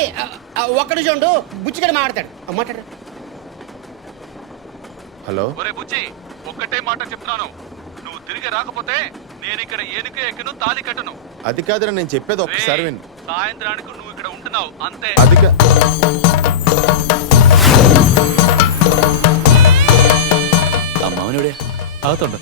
ఒక్కడు చూడు, బుచ్చిగడ మాట్లాడతాడు. మాట్లాడు. హలో, బుచ్చి, ఒక్కటే మాట చెప్తున్నాను, నువ్వు తిరిగి రాకపోతే నేను ఇక్కడ ఏనుక ఎక్కను, తాళి కట్టను. అది కాదురా, నేను చెప్పేది ఒక్కసారి విను. సాయంత్రానికి నువ్వు ఇక్కడ ఉంటున్నావు అంతే. అది అమ్మవునుడే అవుతుండ.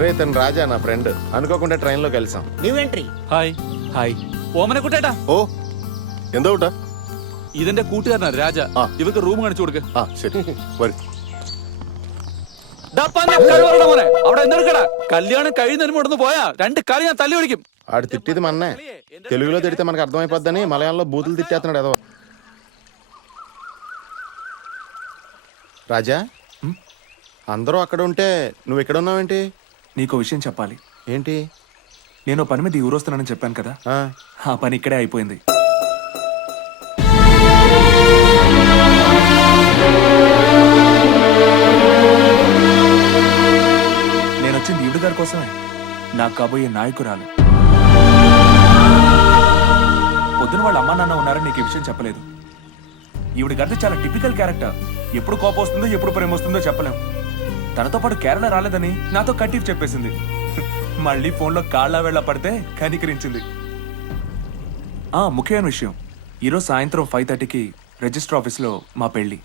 రే తను రాజా, నా ఫ్రెండ్. అనుకోకుండా ట్రైన్ లో కలిసాం. New entry. ഹായ് ഹായ് ഓമനെ കുട്ടേട്ടാ. ഓ എന്താ കൂട്ടാ? ഇതെന്റെ കൂട്ടുകാരനാ രാജ. ഇവർക്ക് റൂം കാണിച്ചു കൊടുക്ക. ശരി വരും. അവിടെ എന്തെടുക്കടാ, കല്യാണം കഴിയുന്നതിന് മുടന്ന് പോയാ 2 കാലം ഞാൻ തല്ലി വിളിക്കും. ఆడు తిట్టిది మన్నే. తెలుగులో తిడితే మనకు అర్థమైపోద్దని మలయాళంలో బూతులు తిట్టేస్తున్నాడు ఏదో. రాజా, అందరూ అక్కడ ఉంటే నువ్వు ఇక్కడ ఉన్నావేంటి? నీకో విషయం చెప్పాలి. ఏంటి? నేను పని మీద ఊరొస్తున్నానని చెప్పాను కదా, ఆ పని ఇక్కడే అయిపోయింది. వచ్చింది ఈవిడ గారి కోసమే, నాకు కాబోయే నాయకురాలు. పొద్దున వాళ్ళ అమ్మా నాన్న ఉన్నారని నీకు ఈ విషయం చెప్పలేదు. ఈవిడ గారిది చాలా టిపికల్ క్యారెక్టర్. ఎప్పుడు కోపం వస్తుందో ఎప్పుడు ప్రేమ వస్తుందో చెప్పలేం. తనతో పాటు కేరళ రాలేదని నాతో కట్టిఫ్ చెప్పేసింది. మళ్ళీ ఫోన్లో కాళ్ళ వేళ్ళ పడితే కనికరించింది. ముఖ్యమైన విషయం, ఈరోజు సాయంత్రం 5:30కి రిజిస్టర్ ఆఫీస్లో మా పెళ్లి.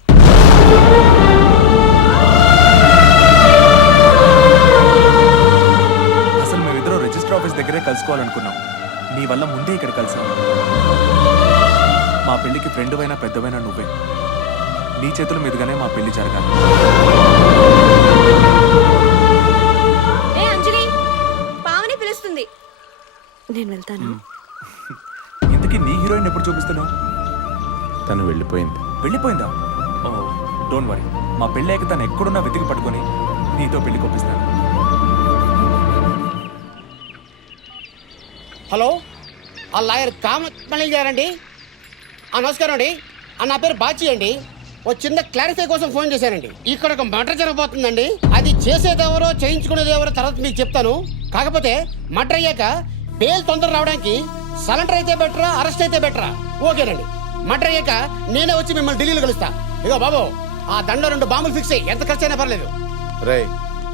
అసలు మేమిద్దరం రిజిస్టర్ ఆఫీస్ దగ్గరే కలుసుకోవాలనుకున్నాం. నీ వల్ల ముందే ఇక్కడ కలిసాం. మా పెళ్లికి ఫ్రెండ్ అయినా పెద్దవైనా నువ్వే. నీ చేతుల మీదుగానే మా పెళ్లి జరగాలి. నేను వెళ్తాను. ఇంతకీ నీ హీరోయిన్ ఎప్పుడు చూపిస్తున్నావు? తను వెళ్ళిపోయింది. వెళ్ళిపోయిందా? ఓ డోంట్ వరీ, మా పెళ్ళాక తను ఎక్కడున్నా వెతికి పట్టుకొని నీతో పెళ్లి కొప్పిస్తాను. హలో, ఆ లాయర్ కామత్మణి గారండి? నమస్కారం అండి. నా పేరు బాచి అండి. ఓ చిన్న క్లారిఫై కోసం ఫోన్ చేశానండి. ఇక్కడ ఒక మర్డర్ జరగబోతుందండి. అది చేసేదెవరో చేయించుకునేది ఎవరో తర్వాత మీకు చెప్తాను. కాకపోతే మర్డర్ అయ్యాక బెయిల్ తొందర రావడానికి సరెండర్ అయితే బెటరా, అరెస్ట్ అయితే బెటరా? ఓకేనండి. మర్డర్ అయ్యాక నేనే వచ్చి మిమ్మల్ని ఢిల్లీలో కలుస్తా. ఇగో బాబు, ఆ దండ 2 బాంబులు ఫిక్స్ అయ్యి ఎంత ఖర్చు అయినా పర్లేదు. రే,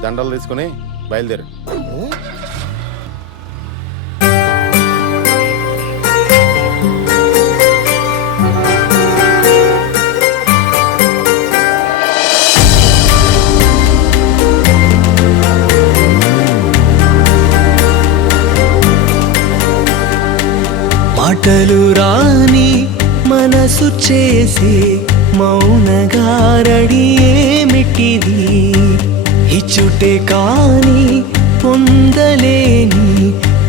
దండలు తీసుకుని బయలుదేరు. మాటలు రాని మనసు చేసే మౌనగారడి ఏమిటిది? ఇచ్చుటే కాని పొందలేని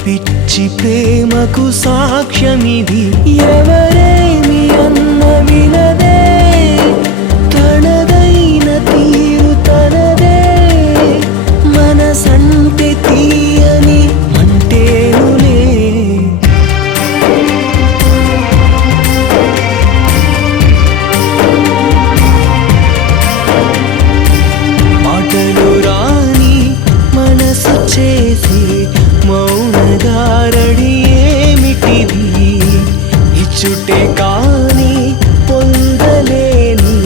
పిచ్చి ప్రేమకు సాక్ష్యమిది. ఎవరేమి అన్న వినదే, తనదైన తీరు తనదే. మనసంటే తీయని మంటేనులే. మాటలు రాని మనసు చేసి మౌనగారడి ఏమిటిది? ఇచ్చుటే కాని పొందలేని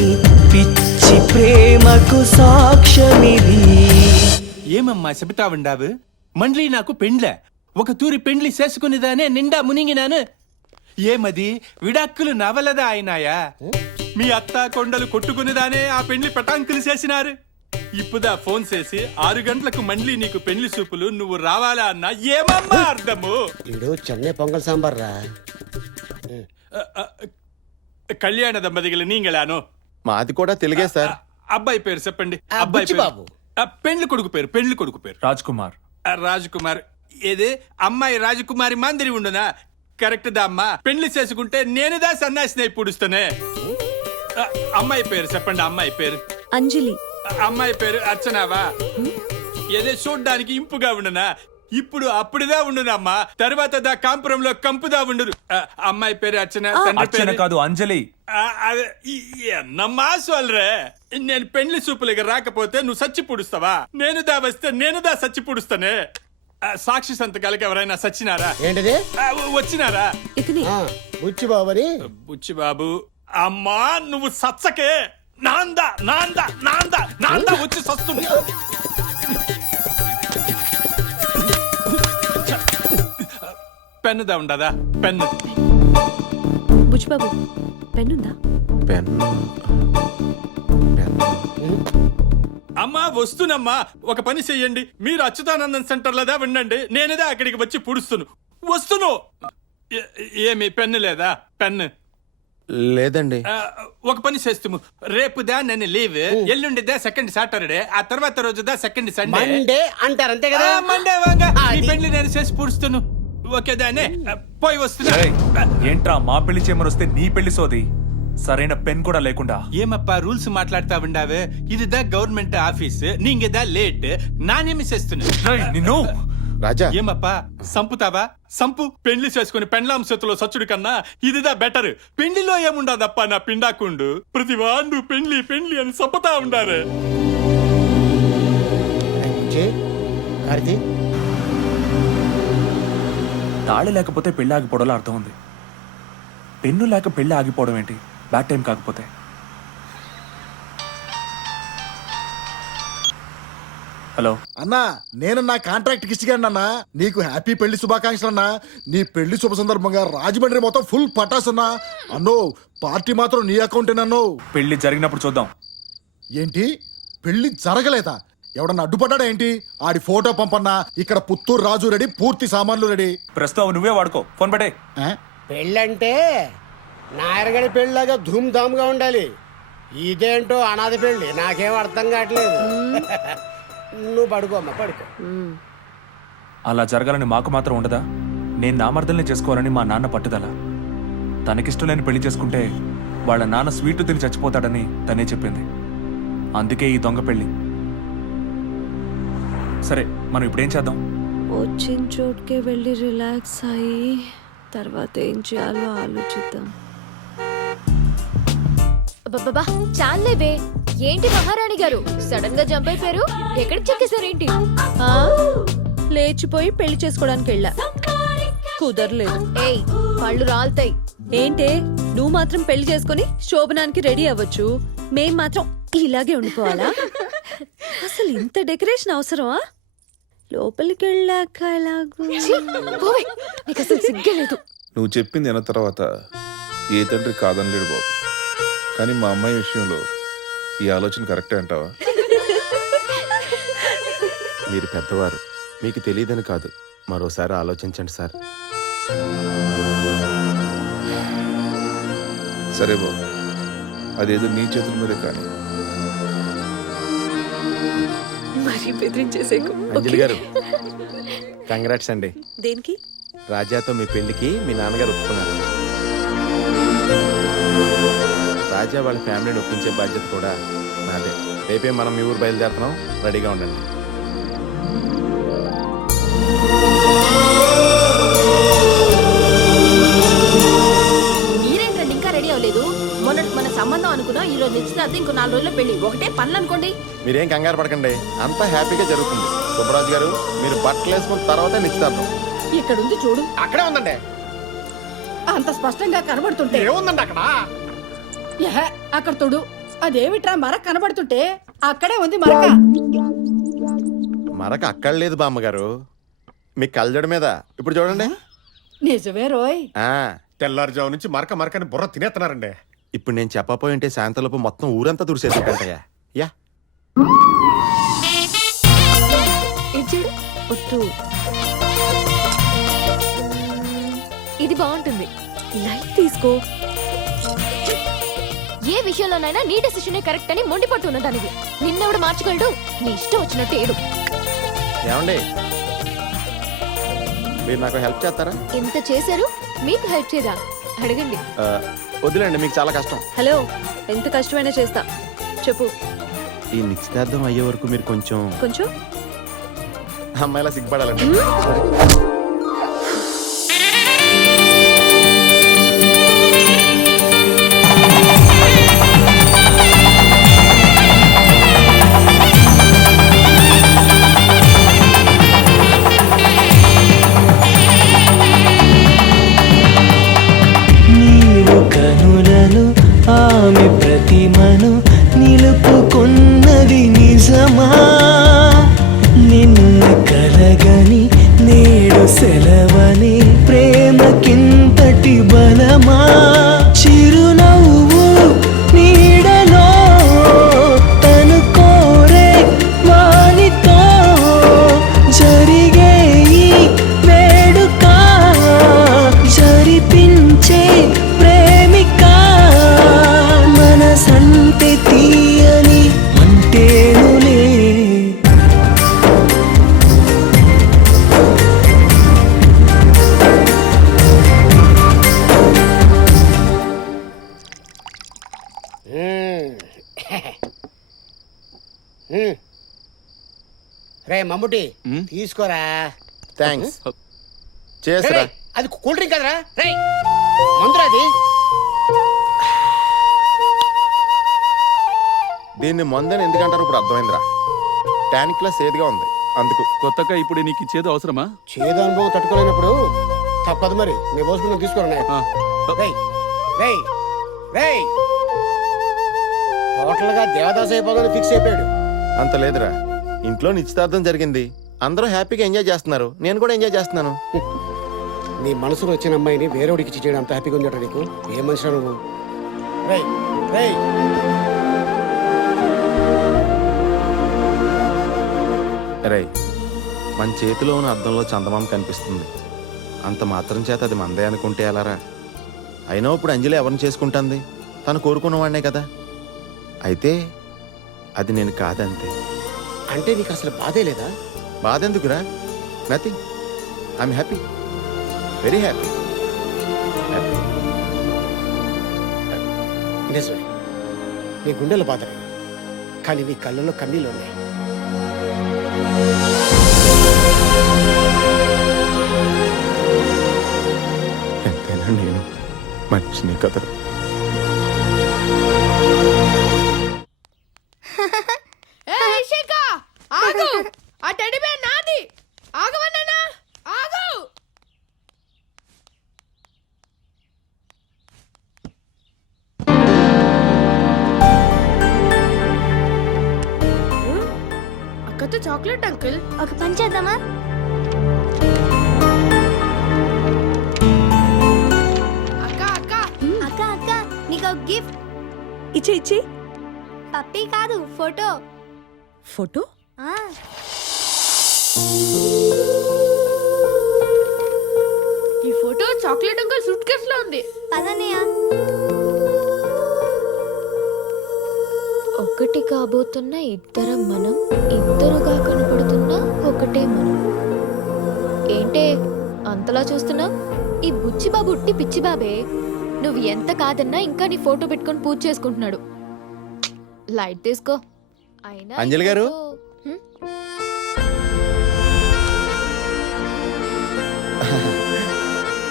పిచ్చి ప్రేమకు సాక్ష్యమిది. ఏమమ్మా చెబుతా ఉండావు? మండ్లీ నాకు పెండ్లే, ఒక తూరి పెండ్లి చేసుకునేదానే నిండా మునిగినాను. ఏమది విడాక్కులు నవలదా అయినాయా? మీ అత్త కొండలు కొట్టుకునేదానే ఆ పెండ్లి పటాంకులు చేసినారు. ఇప్పుదా ఫోన్ చేసి 6 గంటలకు మండ్లీ నీకు పెండ్లి సూపులు, నువ్వు రావాలా అన్నా ఏమమ్మా అర్థము? ఇడు చెన్నై పొంగల్ సాంబార్ రా. కళ్యాణ దంపతిகள் నీంగళాను. మాది కూడా తెలుగే సార్. అబ్బాయి పేరు చెప్పండి. అబ్బాయి బాబు. పెండ్లి కొడుకు పేరు, పెండ్లి కొడుకు పేరు రాజ్ కుమార్. రాజ్ కుమార్. ఏది అమ్మాయి రాజకుమారి మాందిరి ఉండునా? కరెక్ట్ దా అమ్మా. పెండ్లి చేసుకుంటే నేనుదా సన్నాసినై పుడుస్తానే. అమ్మాయి పేరు చెప్పండి. అమ్మాయి పేరు అంజలి. అమ్మాయి పేరు అర్చనావా? ఏదో చూడ్డానికి ఇంపుగా ఉండునా? ఇప్పుడు అప్పుడుదా ఉండునమ్మా, తర్వాత దా కాంపురంలో కంపుదా ఉండును. అమ్మాయి పేరు అర్చన, తండ్రి అర్చన పేరు కాదు, అంజలి. ఎన్నమ్మా సోల్రే. నేను పెండ్లి సూపులకి రాకపోతే నువ్వు సచ్చి పుడుస్తావా? నేనుదా వస్తే నేనుదా సచ్చి పుడుస్తానే. సాక్షి సంతకాలకి ఎవరైనా సచ్చినారా? ఏంటిది? వచ్చినారా? బుచ్చిబాబు అని. బుచ్చిబాబు. అమ్మా నువ్వు సచ్చకే. నాందా నాందా నాందా నాందా వచ్చి సస్తుంది. పెన్నుదా ఉండదా? పెన్ను. బుజ్జిబాబు, పెన్నుందా? అమ్మా వస్తునమ్మా. ఒక పని చెయ్యండి, మీరు అచ్యుతానందన్ సెంటర్లోదా ఉండండి, నేనేదా అక్కడికి వచ్చి పుడుస్తును. వస్తును. ఏమి పెన్ను లేదా? పెన్ను లేదండి. ఒక పని చేస్తాము, రేపుదా నన్ను లీవ్, ఎల్లుండిదా సెకండ్ సాటర్డే, ఆ తర్వాత రోజుదా సెకండ్ సండే. మండే అంటారు అంతే కదా? మండే వాంగా ఈ పెళ్లి నేను చేసి పుడుస్తును. ఓకేదానే పోయి వస్తున్నా. ఏంట్రా మా పెళ్లి చేయమని వస్తే నీ పెళ్లి సోది? సరైన పెన్ కూడా లేకుండా. ఏమప్పా రూల్స్ మాట్లాడుతా ఉండావే? ఇదిదా గవర్నమెంట్ ఆఫీస్, నీంగదా లేట్, నానేమి చేస్తున్నా నిన్ను. రాజా, ఏమప్పా సంపుతావా? సంపు. పెళ్లి చేసుకుని పెండ్లాం చేతిలో సచ్చుడు కన్నా ఇదిదా బెటర్. పెళ్లిలో ఏముండదప్పా నా పిండాకుండు, ప్రతి వాండు పెళ్లి పెళ్లి అని సంపుతా ఉండారే. హారతి తాళి లేకపోతే పెళ్లి ఆగిపోవడంలో అర్థం ఉంది. పెన్ను లేక పెళ్లి ఆగిపోవడం ఏంటి? బ్యాడ్ టైం కాకపోతే. హలో అన్నా, నేను నా కాంట్రాక్ట్ ఇచ్చిగాను అన్నా. నీకు హ్యాపీ పెళ్లి శుభాకాంక్షలు అన్నా. నీ పెళ్లి శుభ సందర్భంగా రాజమండ్రి మొత్తం ఫుల్ పటాస్ అన్నా. అన్నో పార్టీ మాత్రం నీ అకౌంటేనన్నో. పెళ్లి జరిగినప్పుడు చూద్దాం. ఏంటి పెళ్లి జరగలేదా? ఎవడన్నా అడ్డుపడ్డా ఏంటి? ఆడి ఫోటో పంపన్నా. ఇక్కడ పుత్తూరు రాజు రెడీ, పూర్తి సామాన్లు రెడీ. ప్రస్తుతం నువ్వే వాడుకో. ఫోన్ పెట్టే. పెళ్ళంటే నాయరగడి పెళ్ళలాగా ధూమ్ ధామ్గా ఉండాలి. ఇదేంటో అనాథ పెళ్ళి, నాకేం అర్థం కావట్లేదు. నువ్వు పడుకో అమ్మా, పడుకో. అలా జరగాలని మాకు మాత్రం ఉండదా? నేను నా మర్దల్ని చేసుకోవాలని మా నాన్న పట్టుదల. తనకిష్టం లేని పెళ్లి చేసుకుంటే వాళ్ళ నాన్న స్వీట్ తిని చచ్చిపోతాడని తనే చెప్పింది. అందుకే ఈ దొంగ పెళ్లి. సరే, మనం ఇప్పుడేం చేద్దాం? వచ్చిన చోటుకే వెళ్ళి రిలాక్స్ అయ్యి తర్వాత ఏం చేయాలో ఆలోచిద్దాం. అబ్బబ్బబ్బా, చాలేవే. ఏంటి మహారాణి గారు సడన్ గా జంప్ అయిపోయారు? ఎక్కడికి చెక్కేశారేంటి? ఆ, లేచిపోయి పెళ్లి చేసుకోవడానికి వెళ్ళా, కుదరలేదు. ఏయ్, పళ్ళు రాలుతాయి. ఏంటే, నువ్వు మాత్రం పెళ్లి చేసుకొని శోభనానికి రెడీ అవ్వచ్చు, మేం మాత్రం ఇలాగే ఉండిపోవాలా? అసలు ఇంత డెకరేషన్ అవసరమా? లోపలికి వెళ్ళాక ఎలాగో. పోవే, నీకు అసలు సిగ్గలేదు. నువ్వు చెప్పింది విన్న తర్వాత ఏ తండ్రి కాదనలేడు బాబు. కానీ మా అమ్మాయి విషయంలో ఈ ఆలోచన కరెక్టే అంటావా? మీరు పెద్దవారు, మీకు తెలియదని కాదు. మరోసారి ఆలోచించండి సార్. సరే బాబు, అదేదో నీ చేతుల మీదే కానీ. మరి బెదిరించేసేకు. అంజలి గారు, కంగ్రాట్స్ అండి. దేనికి? రాజాతో మీ పెళ్లికి మీ నాన్నగారు ఒప్పుకున్నారు. రాజా వాళ్ళ ఫ్యామిలీని ఒప్పించే బాధ్యత కూడా నాదే. రేపే మనం మీ ఊరు బయలుదేరుతున్నాం, రెడీగా ఉండండి. మీరేంటండి ఇంకా రెడీ అవ్వలేదు? మొన్నటి మన సంబంధం అనుకున్నా, ఈ రోజు నిశ్చితార్థం, ఇంకో 4 రోజుల్లో పెళ్లి. ఒకటే పనులు అనుకోండి. మీరేం కంగారు పడకండి, అంతా హ్యాపీగా జరుగుతుంది. సుబ్బరాజు గారు, మీరు బట్టలు వేసుకున్న తర్వాత నిశ్చితార్థం. ఇక్కడ ఉంది చూడు. అక్కడే ఉందండి. అంత స్పష్టంగా కనబడుతుంటే ఏముందండి అక్కడ? అక్కడ చూడు. అదేమిట్రా మరక కనబడుతుంటే? అక్కడే ఉంది మరక. మరక అక్కడ లేదు బామ్మగారు, మీ కళ్ళజోడు మీద. ఇప్పుడు చూడండి. నిజమే రోయ్. తెల్లారుజాము నుంచి మరక మరకని బుర్ర తినేస్తున్నారండి. ఇప్పుడు నేను చెప్పపోయింటే శాంతలోపు మొత్తం ఊరంతా తుడిసేసుకుంటాయా? యా, వద్దు, ఇది బాగుంటుంది. లైట్ తీసుకో. ఏ విషయంలోనైనా నీ డెసిషనే కరెక్ట్ అని మొండి పట్టున్న దానివి. నిన్నెవడు మార్చగలడు? నీ ఇష్టం వచ్చినట్టు ఏడు. ఏమండి, మీరు నాకు హెల్ప్ చేస్తారా? ఎంత చేశారు? మీకు హెల్ప్ చేయదా? అడగండి. వద్దులేండి, మీకు చాలా కష్టం. హలో, ఎంత కష్టమైనా చేస్తా, చెప్పు. ఈ నిశ్చితార్థం అయ్యే వరకు మీరు కొంచెం కొంచెం అమ్మాయిలా సిగ్గుపడాలండి. నీవు కనులను ఆమె ప్రతిమను నిలుపుకున్నది నిజమా? నిన్ను కలగని నేడు సెలవని ప్రేమకింతటి బలమా? చిరునవ్వు నీడలో తను కోరే వానితో జరిగే ఈ వేడుక జరిపించే ప్రేమిక మనసంటే తీయని అంటేనులే. రే మమ్ముటి, తీసుకోరా. థ్యాంక్స్. చేసరా? అది కూల్ డ్రింక్ కదరా రే, మందురా అది. దీన్ని మందని ఎందుకంటారు ఇప్పుడు అర్థమైందిరా. టానిక్ లా సేదుగా ఉంది. అందుకు కొత్తగా ఇప్పుడు నీకు ఇచ్చేది అవసరమా? చేదు అనుభవం తట్టుకోలేనప్పుడు తప్పదు మరి నీ పోసుకుని తీసుకోండి. ఆ. టోటల్ గా దేవదాస్ అయిపోదని ఫిక్స్ అయిపోయాడు. అంత లేదురా, ఇంట్లో నిశ్చితార్థం జరిగింది, అందరూ హ్యాపీగా ఎంజాయ్ చేస్తున్నారు, నేను కూడా ఎంజాయ్ చేస్తున్నాను. నీ మనసులో వచ్చిన అమ్మాయిని వేరేవాడికి ఇచ్చి చేయడం అంత హ్యాపీగా ఉందట నీకు? ఏం మనిషిరా నువ్వు? రేయ్ రేయ్ రై, మన చేతిలో ఉన్న అద్దంలో చందమామ కనిపిస్తుంది, అంత మాత్రం చేత అది మందే అనుకుంటే ఎలారా? అయినా ఇప్పుడు అంజలి ఎవరిని చేసుకుంటుంది? తను కోరుకున్నవాడినే కదా. అయితే అది నేను కాదంతే. అంటే నీకు అసలు బాధే లేదా? బాధ ఎందుకురా? Nothing, I'm happy, very happy. నిజమే, నీ గుండెల బాధ కానీ నీ కళ్ళల్లో కన్నీళ్ళు ఉన్నాయి. ఎంతైనా నేను మనిషిని కదరు. ఆగు, ఆ టెడ్డీ బేర్ నాది. ఆగవన్నా, ఆగు. అక్కతో చాక్లెట్ అంకుల్. ఒక పని చేద్దామా? అక్క అక్క అక్క అక్క నీకు ఒక గిఫ్ట్. ఇచ్చి పప్పీ కాదు, ఫోటో. ఫోటో? ఆ, ఈ photo chocolate uncle suit case లో ఉంది. పదనయ్య. ఒకటి కాబోతున్న ఇద్దరం మనం, ఇద్దరుగా కనపడుతున్న ఒకటే మనం. ఏంటే అంతలా చూస్తున్నా? ఈ బుచ్చిబాబు ఉట్టి పిచ్చి బాబే. నువ్వు ఎంత కాదన్నా ఇంకా నీ ఫోటో పెట్టుకొని పూజ చేసుకుంటున్నాడు. లైట్ తీసుకో. అయినా అంజలి గారు? హ్మ్?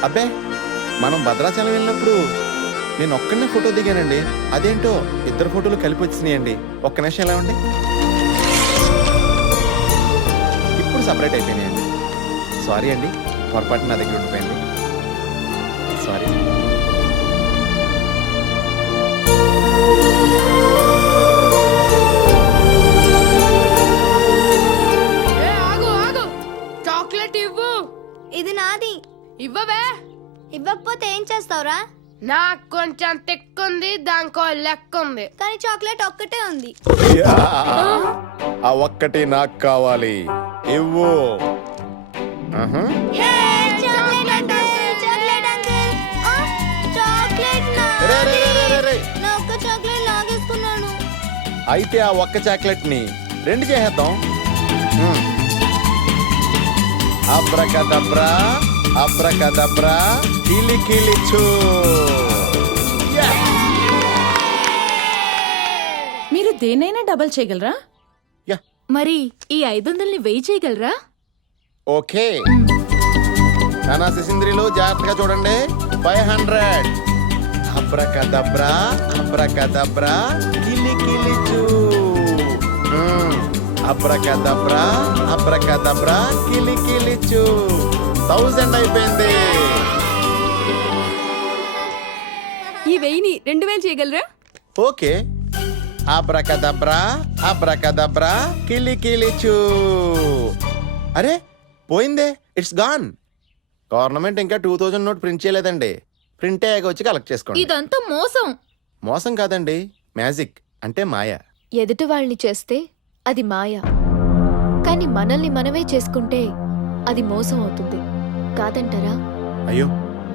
అబ్బే, మనం భద్రాచలం వెళ్ళినప్పుడు నేను ఒక్కడనే ఫోటో దిగానండి. అదేంటో ఇద్దరు ఫోటోలు కలిపి వచ్చినాయండి. ఒక్క నిమిషం ఎలా ఉండి, ఇప్పుడు సపరేట్ అయిపోయినాయండి. సారీ అండి, పొరపాటు నా దగ్గర ఉండిపోయింది. సారీ. ఆగు ఆగు, చాక్లెట్ ఇవ్వు. ఇది నాది. ఇవ్వవే. ఇవ్వకపోతే ఏం చేస్తావురా? నాకు కొంచెం తెక్కుంది, దానికో లెక్క ఉంది. కానీ చాక్లెట్ ఒక్కటే ఉంది. ఆ ఒక్కటి నాకు కావాలి, ఇవ్వు. ఆహా. Chocolate uncle, chocolate uncle. ఆ, చాక్లెట్ రే, రే, రే, రే, రే, రే. నా ఒక్క చాక్లెట్ లాగేసుకున్నాను. అయితే ఆ ఒక్క చాక్లెట్ ని రెండు చేసేద్దాం. అబ్రకదబ్రా అబ్రకదబ్రా కిలి కిలిచు. మీరు దేనైనా డబల్ చేయగలరా? యా. మరి ఈ 500ని 1000 చేయగలరా? ఓకే, నానా శిశింద్రిలు జాగ్రత్తగా చూడండి. 500. అబ్రకదబ్రా అబ్రకదబ్రా కిలి కిలిచు. అబ్రకదబ్రా అబ్రకదబ్రా కిలి కిలిచు. 1000 అయిపోయింది. ఈ 1000ని 2000 చేయగలరా? ఓకే, అబ్రకదబ్రా అబ్రకదబ్రా కిలి కిలిచు. అరే పోయిందే, ఇట్స్ గాన్. గవర్నమెంట్ ఇంకా 2000 నోట్ ప్రింట్ చేయలేదండి. ప్రింట్ అయ్యాక వచ్చి కలెక్ట్ చేసుకోండి. ఇదంతా మోసం. మోసం కాదండి, మ్యాజిక్ అంటే మాయ. ఎదుటి వాళ్ళని చేస్తే అది మాయ, కానీ మనల్ని మనమే చేసుకుంటే అది మోసం అవుతుంది. కాదంటారా? అయ్యో,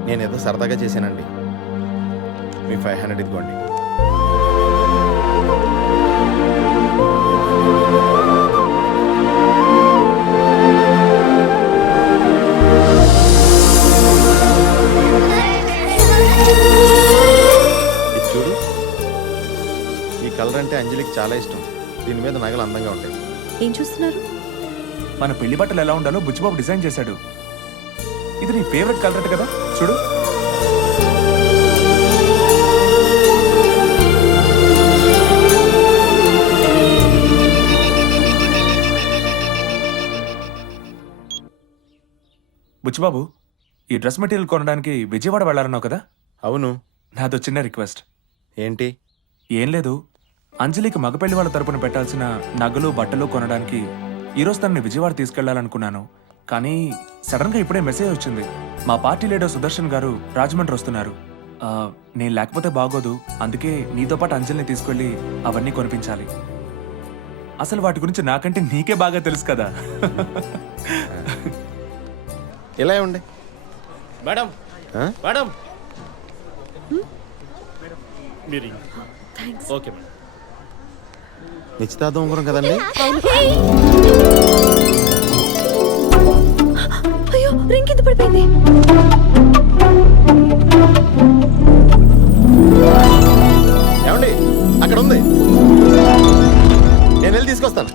నేనేదో సరదాగా చేశానండి. మీ 500 ఇదిగోండి. ఇది చూడు, ఈ కలర్ అంటే అంజలికి చాలా ఇష్టం. దీని మీద నగలు అందంగా ఉంటాయి. ఏం చూస్తున్నారు? మన పెళ్లి బట్టలు ఎలా ఉండాలో బుచ్చిబాబు డిజైన్ చేశాడు. ఇది నీ ఫేవరెట్ కలర్ కదా, చూడు. బుచ్చిబాబు, ఈ డ్రెస్ మెటీరియల్ కొనడానికి విజయవాడ వెళ్ళాలన్నావు కదా? అవును. నాదో చిన్న రిక్వెస్ట్. ఏంటి? ఏం లేదు, అంజలికి మగపెళ్లి వాళ్ళ తరపున పెట్టాల్సిన నగలు బట్టలు కొనడానికి ఈరోజు తనని విజయవాడ తీసుకెళ్లాలనుకున్నాను. కానీ సడన్ గా ఇప్పుడే మెసేజ్ వచ్చింది. మా పార్టీ లీడర్ సుదర్శన్ గారు రాజమండ్రి వస్తున్నారు. నేను లేకపోతే బాగోదు, అందుకే నీతో పాటు అంజలిని తీసుకెళ్లి అవన్నీ కొనిపించాలి. అసలు వాటి గురించి నాకంటే నీకే బాగా తెలుసు కదా. ఇలా ఉండే మేడం మేడం మీరు ఓకే మేడం. నిశ్చితార్థం ఉంగరం కదండి? అయ్యో, రింగ్ కింద పడిపోయింది. ఏమండి, అక్కడ ఉంది, నేను వెళ్ళి తీసుకొస్తాను.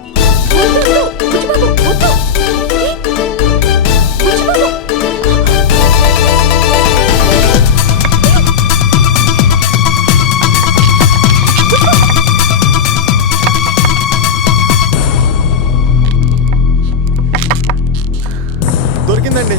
దొరికిందండి.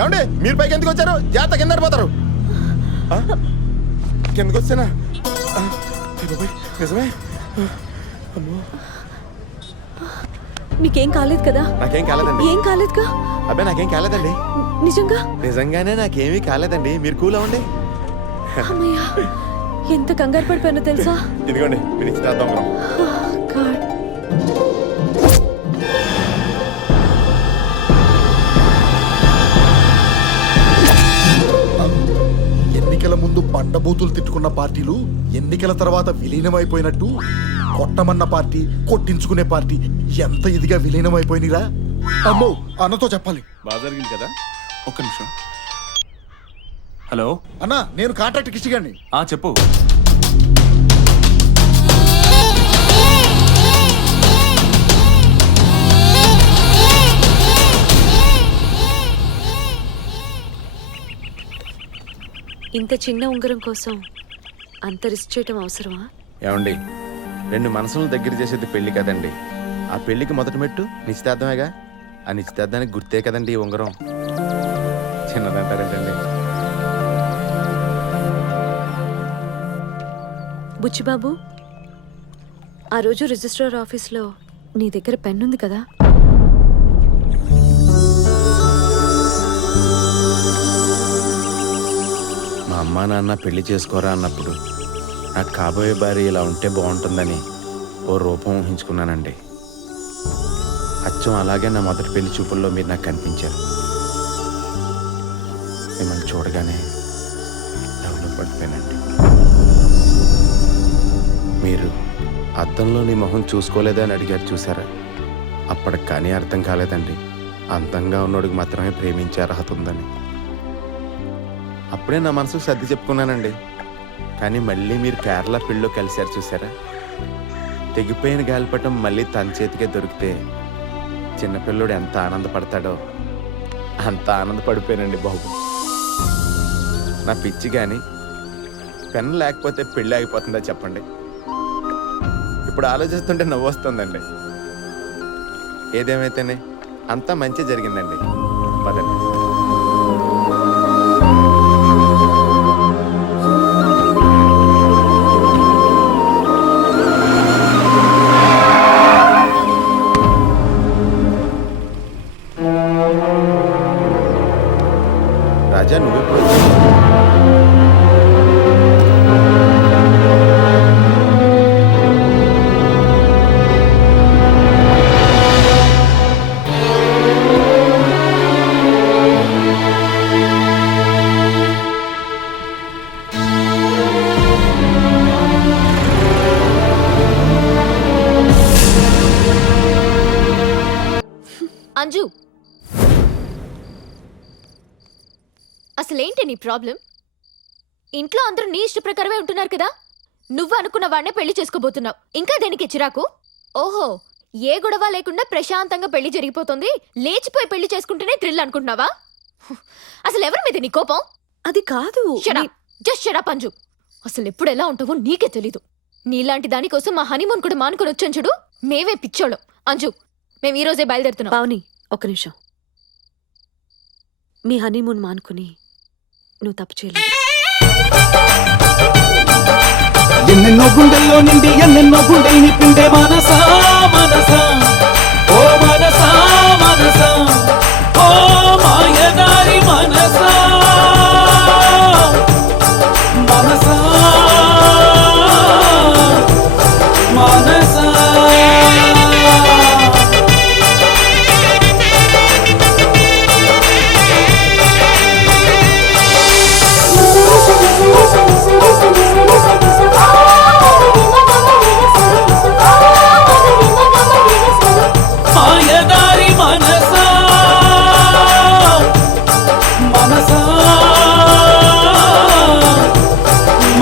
ఏమండి, మీరు పైకి ఎందుకు వచ్చారు? జాగ్రత్త, కింద పడిపోతారు. కిందకు వచ్చానా? నిజమే. మీకేం కాలేదు కదా? నాకేం కాలేదండి. ఏం కాలేదుగా? అబ్బాయి, నాకేం కాలేదండి. నిజంగా? నిజంగానే నాకేమీ కాలేదండి. మీరు కూల్ అవ్వండి. అమ్మయ్యా, ఎంత కంగారు పడిపోయానో తెలుసా? ఇదిగోండి మీరు నిశ్చితార్థం ఉంగరం. గాడ్. ఎన్నికల ముందు బండబూతులు తిట్టుకున్న పార్టీలు ఎన్నికల తర్వాత విలీనమైపోయినట్టు కొట్టమన్న పార్టీ, కొట్టించుకునే పార్టీ ఎంత ఇదిగా విలీనమైపోయినరా? అమ్మో, అన్నతో చెప్పాలి. బాగా జరిగింది కదా? ఒక్క నిమిషం. హలో అన్నా, నేను కాంట్రాక్ట్ కిష్టి గారిని. చెప్పు. ఇంత చిన్న ఉంగరం కోసం అంత రిస్క్ చేయటం అవసరమా? ఏమండి, రెండు మనసులను దగ్గర చేసేది పెళ్లి కదండి. ఆ పెళ్లికి మొదటి మెట్టు నిశ్చితార్థమేగా. ఆ నిశ్చితార్థానికి గుర్తే కదండి ఈ ఉంగరం. చిన్నదంటారేంటండి? బుచ్చిబాబు, ఆ రోజు రిజిస్ట్రార్ ఆఫీస్లో నీ దగ్గర పెన్ ఉంది కదా? మా అమ్మా నాన్న పెళ్లి చేసుకోరా అన్నప్పుడు నాకు కాబోయే భార్య ఇలా ఉంటే బాగుంటుందని ఓ రూపం ఊహించుకున్నానండి. అచ్చం అలాగే నా మొదటి పెళ్లి చూపుల్లో మీరు నాకు కనిపించారు. మిమ్మల్ని చూడగానే లవ్లో పడిపోయానండి. మీరు అద్దంలో నీ మొహం చూసుకోలేదా అని అడిగారు చూసారా? అప్పటికి కానీ అర్థం కాలేదండి, అందంగా ఉన్నోడికి మాత్రమే ప్రేమించే అర్హత ఉందని. అప్పుడే నా మనసుకు సర్ది చెప్పుకున్నానండి. కానీ మళ్ళీ మీరు కేరళ పెళ్ళిలో కలిశారు చూసారా? తెగిపోయిన గాలిపటం మళ్ళీ తన చేతికే దొరికితే చిన్నపిల్లోడు ఎంత ఆనందపడతాడో అంత ఆనందపడిపోయానండి బాబు. నా పిచ్చి కానీ పెన్ లేకపోతే పెళ్ళి ఆగిపోతుందా చెప్పండి? ఇప్పుడు ఆలోచిస్తుంటే నవ్వు వస్తుందండి. ఏదేమైతేనే అంతా మంచి జరిగిందండి. పదండి. రాజా, నువ్వెప్పుడు అంజు, అసలేంటి నీ ప్రాబ్లం? ఇంట్లో అందరూ నీ ఇష్ట ప్రకారమే ఉంటున్నారు కదా. నువ్వు అనుకున్న వాడినే పెళ్లి చేసుకోబోతున్నావు. ఇంకా దేనికి చిరాకు? ఓహో, ఏ గొడవ లేకుండా ప్రశాంతంగా పెళ్లి జరిగిపోతుంది, లేచిపోయి పెళ్లి చేసుకుంటేనే థ్రిల్ అనుకుంటున్నావా? అసలు ఎవరి మీద నీ కోపం? అది కాదు. Just shut up Anju. అసలు ఎప్పుడు ఎలా ఉంటావో నీకే తెలీదు. నీలాంటి దానికోసం మా హనీమూన్ కూడా మానుకొని వచ్చాను చూడు. మేమే పిచ్చోళ్ళం. అంజు, మేము ఈ రోజే బయలుదేరుతున్నాం. పావని, ఒక్క నిమిషం. మీ హనీమూన్ మానుకుని నువ్వు తప్పు చేయలేదు. ఎన్నెన్నో గుండెల్లో నిండి ఎన్నెన్నో గుండెల్ని పిండే మనసా మనసా, ఓ మనసా మనసా, ఓ మాయదారి మనసా మనసా మనసా. మాయదారి మనసా మనసా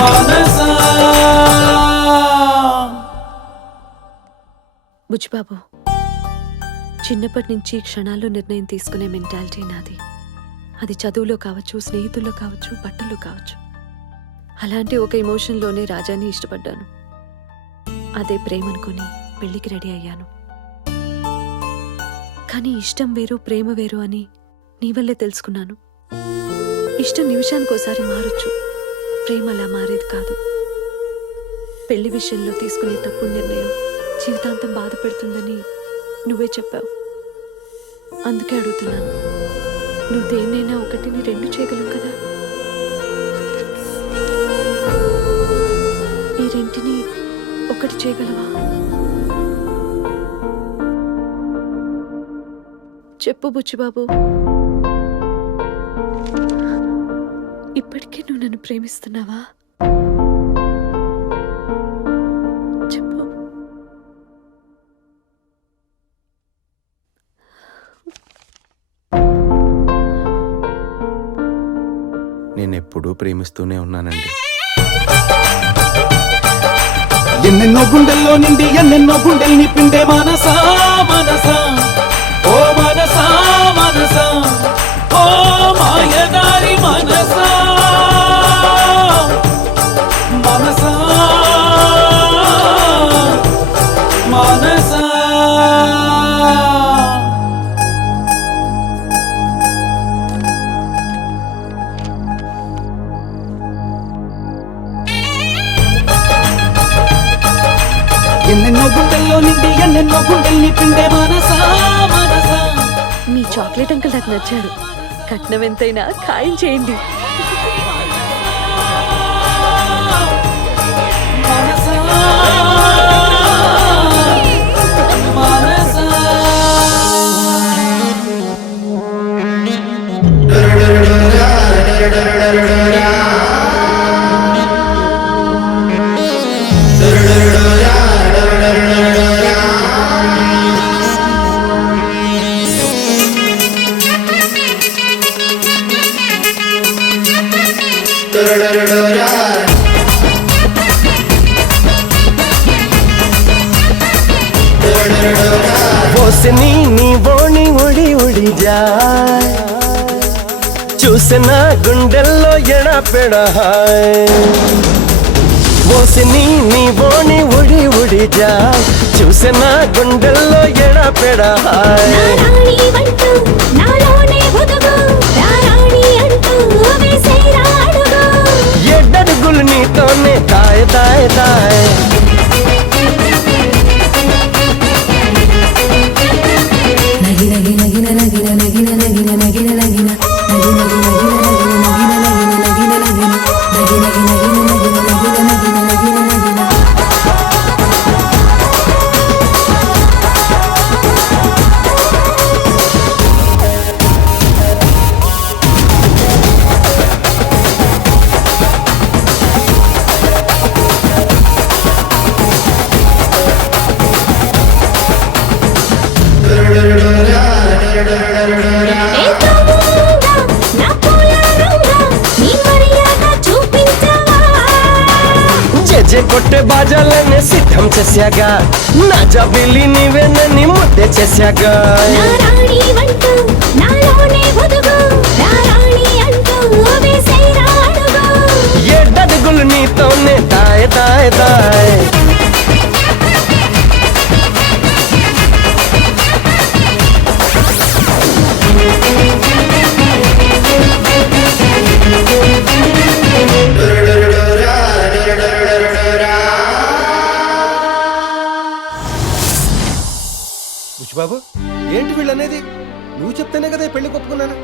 మనసా. బుచ్చిబాబు, చిన్నప్పటి నుంచి క్షణాల్లో నిర్ణయం తీసుకునే మెంటాలిటీ నాది. అది చదువులో కావచ్చు, స్నేహితుల్లో కావచ్చు, బట్టల్లో కావచ్చు. అలాంటి ఒక ఎమోషన్లోనే రాజాని ఇష్టపడ్డాను. అదే ప్రేమ అనుకొని పెళ్లికి రెడీ అయ్యాను. కానీ ఇష్టం వేరు, ప్రేమ వేరు అని నీ వల్లే తెలుసుకున్నాను. ఇష్టం నిమిషానికోసారి మారొచ్చు, ప్రేమ అలా మారేది కాదు. పెళ్లి విషయంలో తీసుకునే తప్పుడు నిర్ణయం జీవితాంతం బాధ పెడుతుందని నువ్వే చెప్పావు. అందుకే అడుగుతున్నాను, నువ్వు దేన్నైనా ఒకటిని రెండు చేయగలవు కదా. ఈ రెంటిని ఒకటి చేయగలవా? చెప్పు బుచ్చిబాబు. ఇప్పటికీ నువ్వు నన్ను ప్రేమిస్తున్నావా? చెప్పు. నేనెప్పుడూ ప్రేమిస్తూనే ఉన్నానండి. ఎన్నెన్నో గుండెల్లో నిండి ఎన్నెన్నో గుండెల్ని పిండే మనసా మనసా, ఓ మనసా మనసా, ఓ మాయదారి మనసా మనసా మనసా. ఎన్నెన్నో గుండెల్లో నిండి ఎన్నెన్నో గుండెల్ని పిండే మనసా మనసా. మీ చాక్లెట్ అంకుల్ నాకు నచ్చాడు. కట్నం ఎంతైనా ఖాయం చేయండి. ఓసిని నీ బోణి ఉడి ఉడి జాయ్ చూసిన గుండెల్లో ఎడపెడ ఓసిని నీ బోణి ఉడి ఉడి జాయ్ చూసిన గుండెల్లో ఎడపెడ ఎడ్డడుగులు నీతోనే తాయ్ తాయ్ తాయ్ జెజె కొట్టే బాజాలనే సిద్ధం చేశాగా నా జబిలి నీవేనని ముద్దే చేశాగా ఎడ్డడుగులు నీతోనే తాయ్ తాయ్ తాయ్ బాబు ఏంటి వీళ్ళనేది? నువ్వు చెప్తేనే కదా ఈ పెళ్లి ఒప్పుకున్నాను.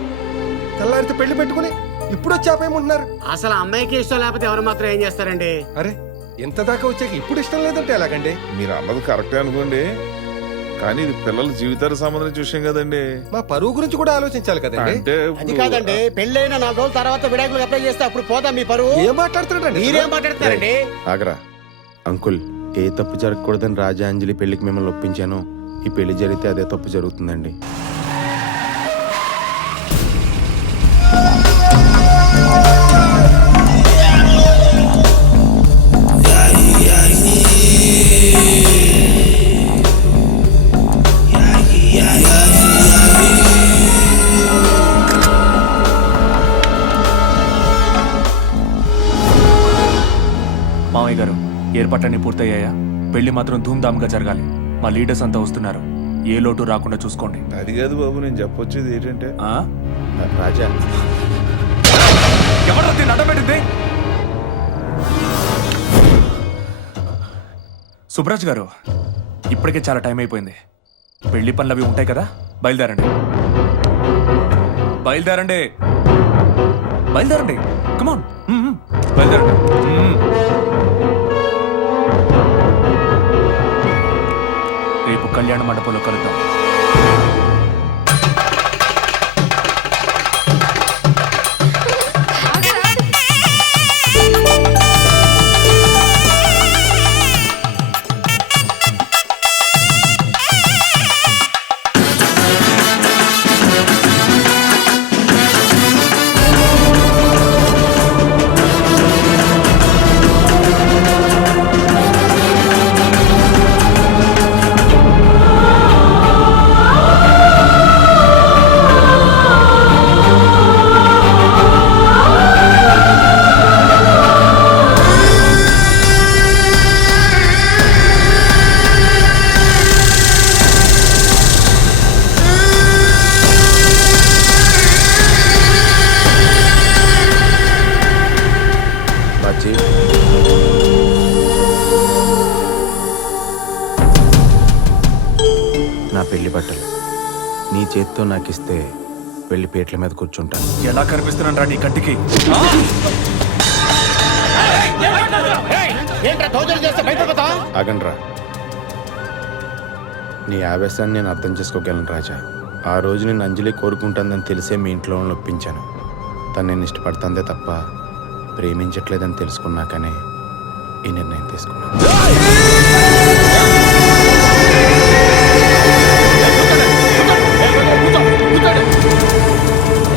తెల్లారితే పెళ్లి పెట్టుకుని ఇప్పుడు వచ్చి ఆపేయమంటున్నారు. అసలు అమ్మాయికి ఇష్టం లేకపోతే ఎవరు మాత్రం ఏం చేస్తారండి? అరే ఇంత దాకా వచ్చాక ఇప్పుడు ఇష్టం లేదంటే ఎలాగండి? మీరు అన్నది కరెక్టే అనుకోండి, కానీ ఇది పిల్లల జీవితానికి సంబంధించిన విషయం కదండి. మా పరువు గురించి కూడా ఆలోచించాలి కదండి. అంటే అది కాదండి, పెళ్ళైన 4 రోజుల తర్వాత విడాకులు అప్లై చేస్తే అప్పుడు పోదా మీ పరువు? ఏం మాట్లాడుతున్నారండి? మీరేం మాట్లాడుతున్నారండి? ఆగరా అంకుల్, ఏ తప్పు జరగకూడదని రాజా అంజలి పెళ్లికి మిమ్మల్ని ఒప్పించాను. ఈ పెళ్లి జరిగితే అదే తప్పు జరుగుతుందండి. మామయ్య గారు, ఏర్పాట్లన్నీ పూర్తయ్యాయా? పెళ్లి మాత్రం ధూమ్ధామ్గా జరగాలి. మా లీడర్స్ అంతా వస్తున్నారు. ఏ లోటు రాకుండా చూసుకోండి. అది కాదు బాబు, నేను చెప్పొచ్చేది ఏంటంటే రాజా ఎవరు నడబెట్టింది? సుబ్రాజ్ గారు, ఇప్పటికే చాలా టైం అయిపోయింది. పెళ్లి పనులు అవి ఉంటాయి కదా, బయలుదేరండి. బయలుదేరండి, బయలుదేరండి. కమాన్, బయలుదేరండి. రేపు కళ్యాణ మండపంలో కలుద్దాం. పెళ్లి బట్టలు నీ చేత్తో నాకు ఇస్తే వెళ్ళి పీటల మీద కూర్చుంటాను. ఎలా కనిపిస్తున్నాను రా నీ కంటికి? ఆగండ్రా. నీ ఆవేశాన్ని నేను అర్థం చేసుకోగలను రాజా. ఆ రోజు నేను అంజలి కోరుకుంటుందని తెలిసే మీ ఇంట్లో ఒప్పించాను. తను నేను ఇష్టపడుతుందే తప్ప ప్రేమించట్లేదని తెలుసుకున్నాకనే ఈ నిర్ణయం తీసుకున్నాను.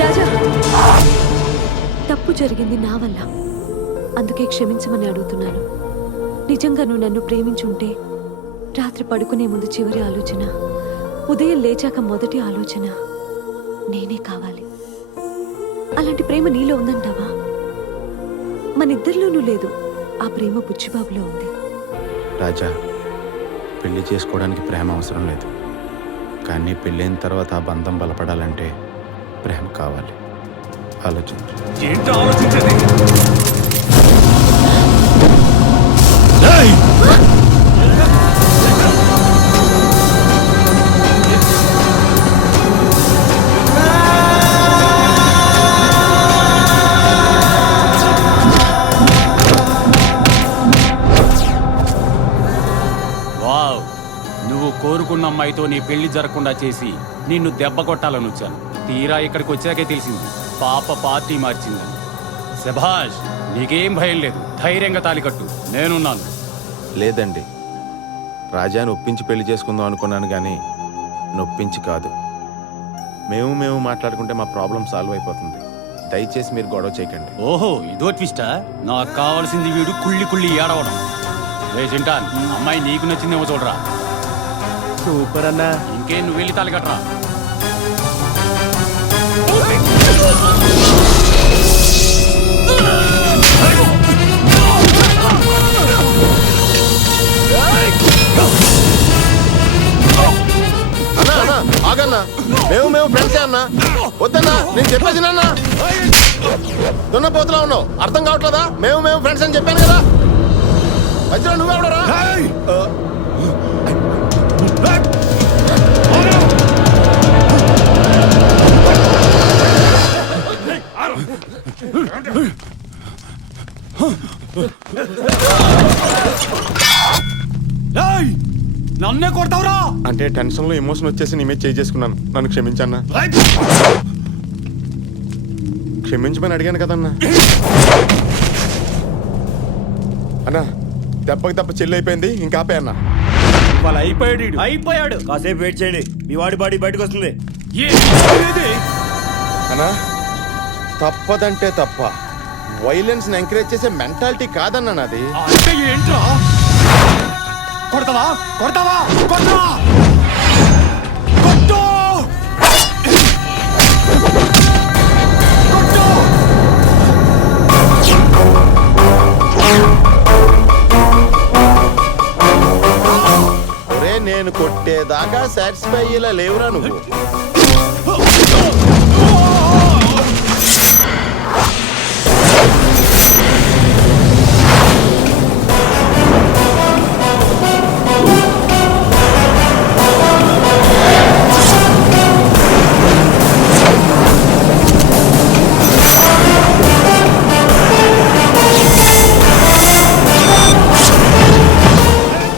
రాజా, తప్పు జరిగింది నా వల్ల, అందుకే క్షమించమని అడుగుతున్నాను. నిజంగా నువ్వు నన్ను ప్రేమించుంటే రాత్రి పడుకునే ముందు చివరి ఆలోచన, ఉదయం లేచాక మొదటి ఆలోచన నేనే కావాలి. అలాంటి ప్రేమ నీలో ఉందంటావా? మనిద్దరిలోనూ లేదు. ఆ ప్రేమ బుచ్చిబాబులో ఉంది. రాజా, పెళ్లి చేసుకోవడానికి ప్రేమ అవసరం లేదు, కానీ పెళ్ళైన తర్వాత ఆ బంధం బలపడాలంటే ప్రేమ కావాలి. ఆలోచించు. ఏంటో ఆలోచించేది? వావ్, నువ్వు కోరుకున్న అమ్మాయితో నీ పెళ్లి జరగకుండా చేసి నిన్ను దెబ్బ కొట్టాలని వచ్చాను. తీరా ఇక్కడికి వచ్చాకే తెలిసింది పాప పార్టీ మార్చిందని. శభాష్, నీకేం భయం లేదు, ధైర్యంగా తాలికట్టు, నేనున్నాను. లేదండి, రాజాని ఒప్పించి పెళ్లి చేసుకుందాం అనుకున్నాను, కానీ నొప్పించి కాదు. మేము మాట్లాడుకుంటే మా ప్రాబ్లం సాల్వ్ అయిపోతుంది. దయచేసి మీరు గొడవ చేయకండి. ఓహో, ఇదో ట్విస్టా? నాకు కావాల్సింది వీడు కుళ్ళి ఏడవడం. రే చింటాన్, అమ్మాయి నీకు నచ్చిందేమో చూడరా. సూపర్ అన్నా. ఇంకేం, నువ్వు వెళ్ళి తాలికట్రా. అన్నా ఆగన్నా, మేము ఫ్రెండ్సే అన్నా. వద్దన్నా, నేను చెప్పేసి నాన్న. దున్నపోతులా ఉన్నావు, అర్థం కావట్లేదా? మేము ఫ్రెండ్స్ అని చెప్పాను కదా. మధ్యలో నువ్వెవడరా? నన్నే కొడతావురా? అంటే టెన్షన్లో ఎమోషన్ వచ్చేసి నీ మీద చేసుకున్నాను. నన్ను క్షమించన్నా. క్షమించమని అడిగాను కదన్నా. అన్నా, దెబ్బకి దెబ్బ చెల్లి అయిపోయింది, ఇంకా ఆపే అన్నా. వాళ్ళు అయిపోయాడు. కాసేపు వెయిట్ చేయండి, మీ వాడి బాడీ బయటకు వస్తుంది. అన్నా, తప్పదంటే తప్ప. వైలెన్స్ ని ఎంకరేజ్ చేసే మెంటాలిటీ కాదన్నా నాది. అంటే ఏంట్రా? కొడతావా? కొట్టు! ఒరే, నేను కొట్టేదాకా సాటిస్ఫై అయ్యేలా లేవురా నువ్వు.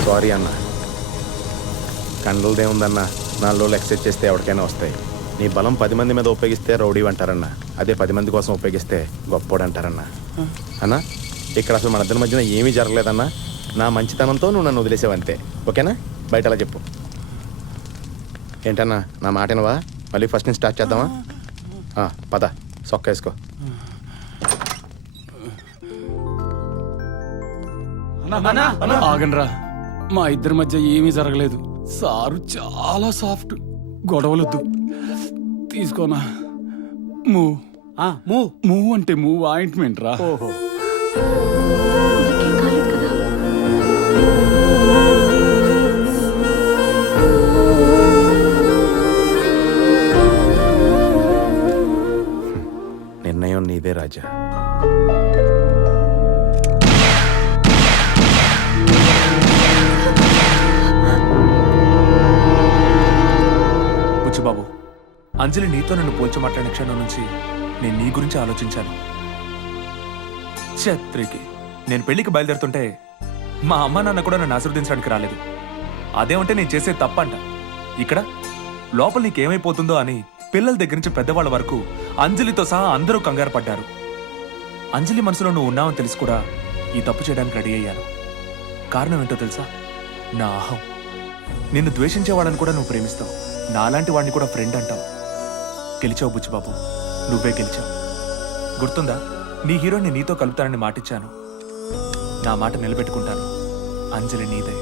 సారీ అన్న, కండ్లదేముందన్నా, 4 రోజులు ఎక్సైజ్ చేస్తే ఎవరికైనా వస్తాయి. నీ బలం 10 మంది మీద ఉపయోగిస్తే రౌడీ అంటారన్న, అదే 10 మంది కోసం ఉపయోగిస్తే గొప్పోడు అంటారన్న. అన్న, ఇక్కడ అసలు మన ఇద్దరి మధ్యన ఏమీ జరగలేదన్నా. నా మంచితనంతో నువ్వు నన్ను వదిలేసావంతే, ఓకేనా? బయట అలా చెప్పు. ఏంటన్నా, నా మాటనవా? మళ్ళీ ఫస్ట్ నుంచి స్టార్ట్ చేద్దామా? పద, సొక్క వేసుకో. ఆగండ్రా, మా ఇద్దరి మధ్య ఏమీ జరగలేదు. సారు చాలా సాఫ్ట్, గొడవలొద్దు. తీసుకోనా? మూవ్ అంటే మూవ్ ఆయింట్మెంట్ రా. నిర్ణయం నీదే రాజా. అంజలి నీతో నన్ను పోల్చి మాట్లాడిన క్షణం నుంచి నేను నీ గురించి ఆలోచించాను. ఛత్రికి నేను పెళ్లికి బయలుదేరుతుంటే మా అమ్మ నాన్న కూడా నన్ను ఆశీర్వదించడానికి రాలేదు. అదేమంటే నేను చేసే తప్పంట. ఇక్కడ లోపల నీకేమైపోతుందో అని పిల్లల దగ్గర నుంచి పెద్దవాళ్ళ వరకు అంజలితో సహా అందరూ కంగారు పడ్డారు. అంజలి మనసులో నువ్వు ఉన్నావని తెలిసి కూడా ఈ తప్పు చేయడానికి రెడీ అయ్యాను. కారణం ఏంటో తెలుసా? నా అహం. నిన్ను ద్వేషించేవాళ్ళని కూడా నువ్వు ప్రేమిస్తావు, నాలాంటి వాడిని కూడా ఫ్రెండ్ అంటావు. గెలిచావు బుచ్చిబాబు, నువ్వే గెలిచావు. గుర్తుందా, నీ హీరోని నీతో కలుపుతానని మాటిచ్చాను. నా మాట నిలబెట్టుకుంటాను. అంజలి నీదే.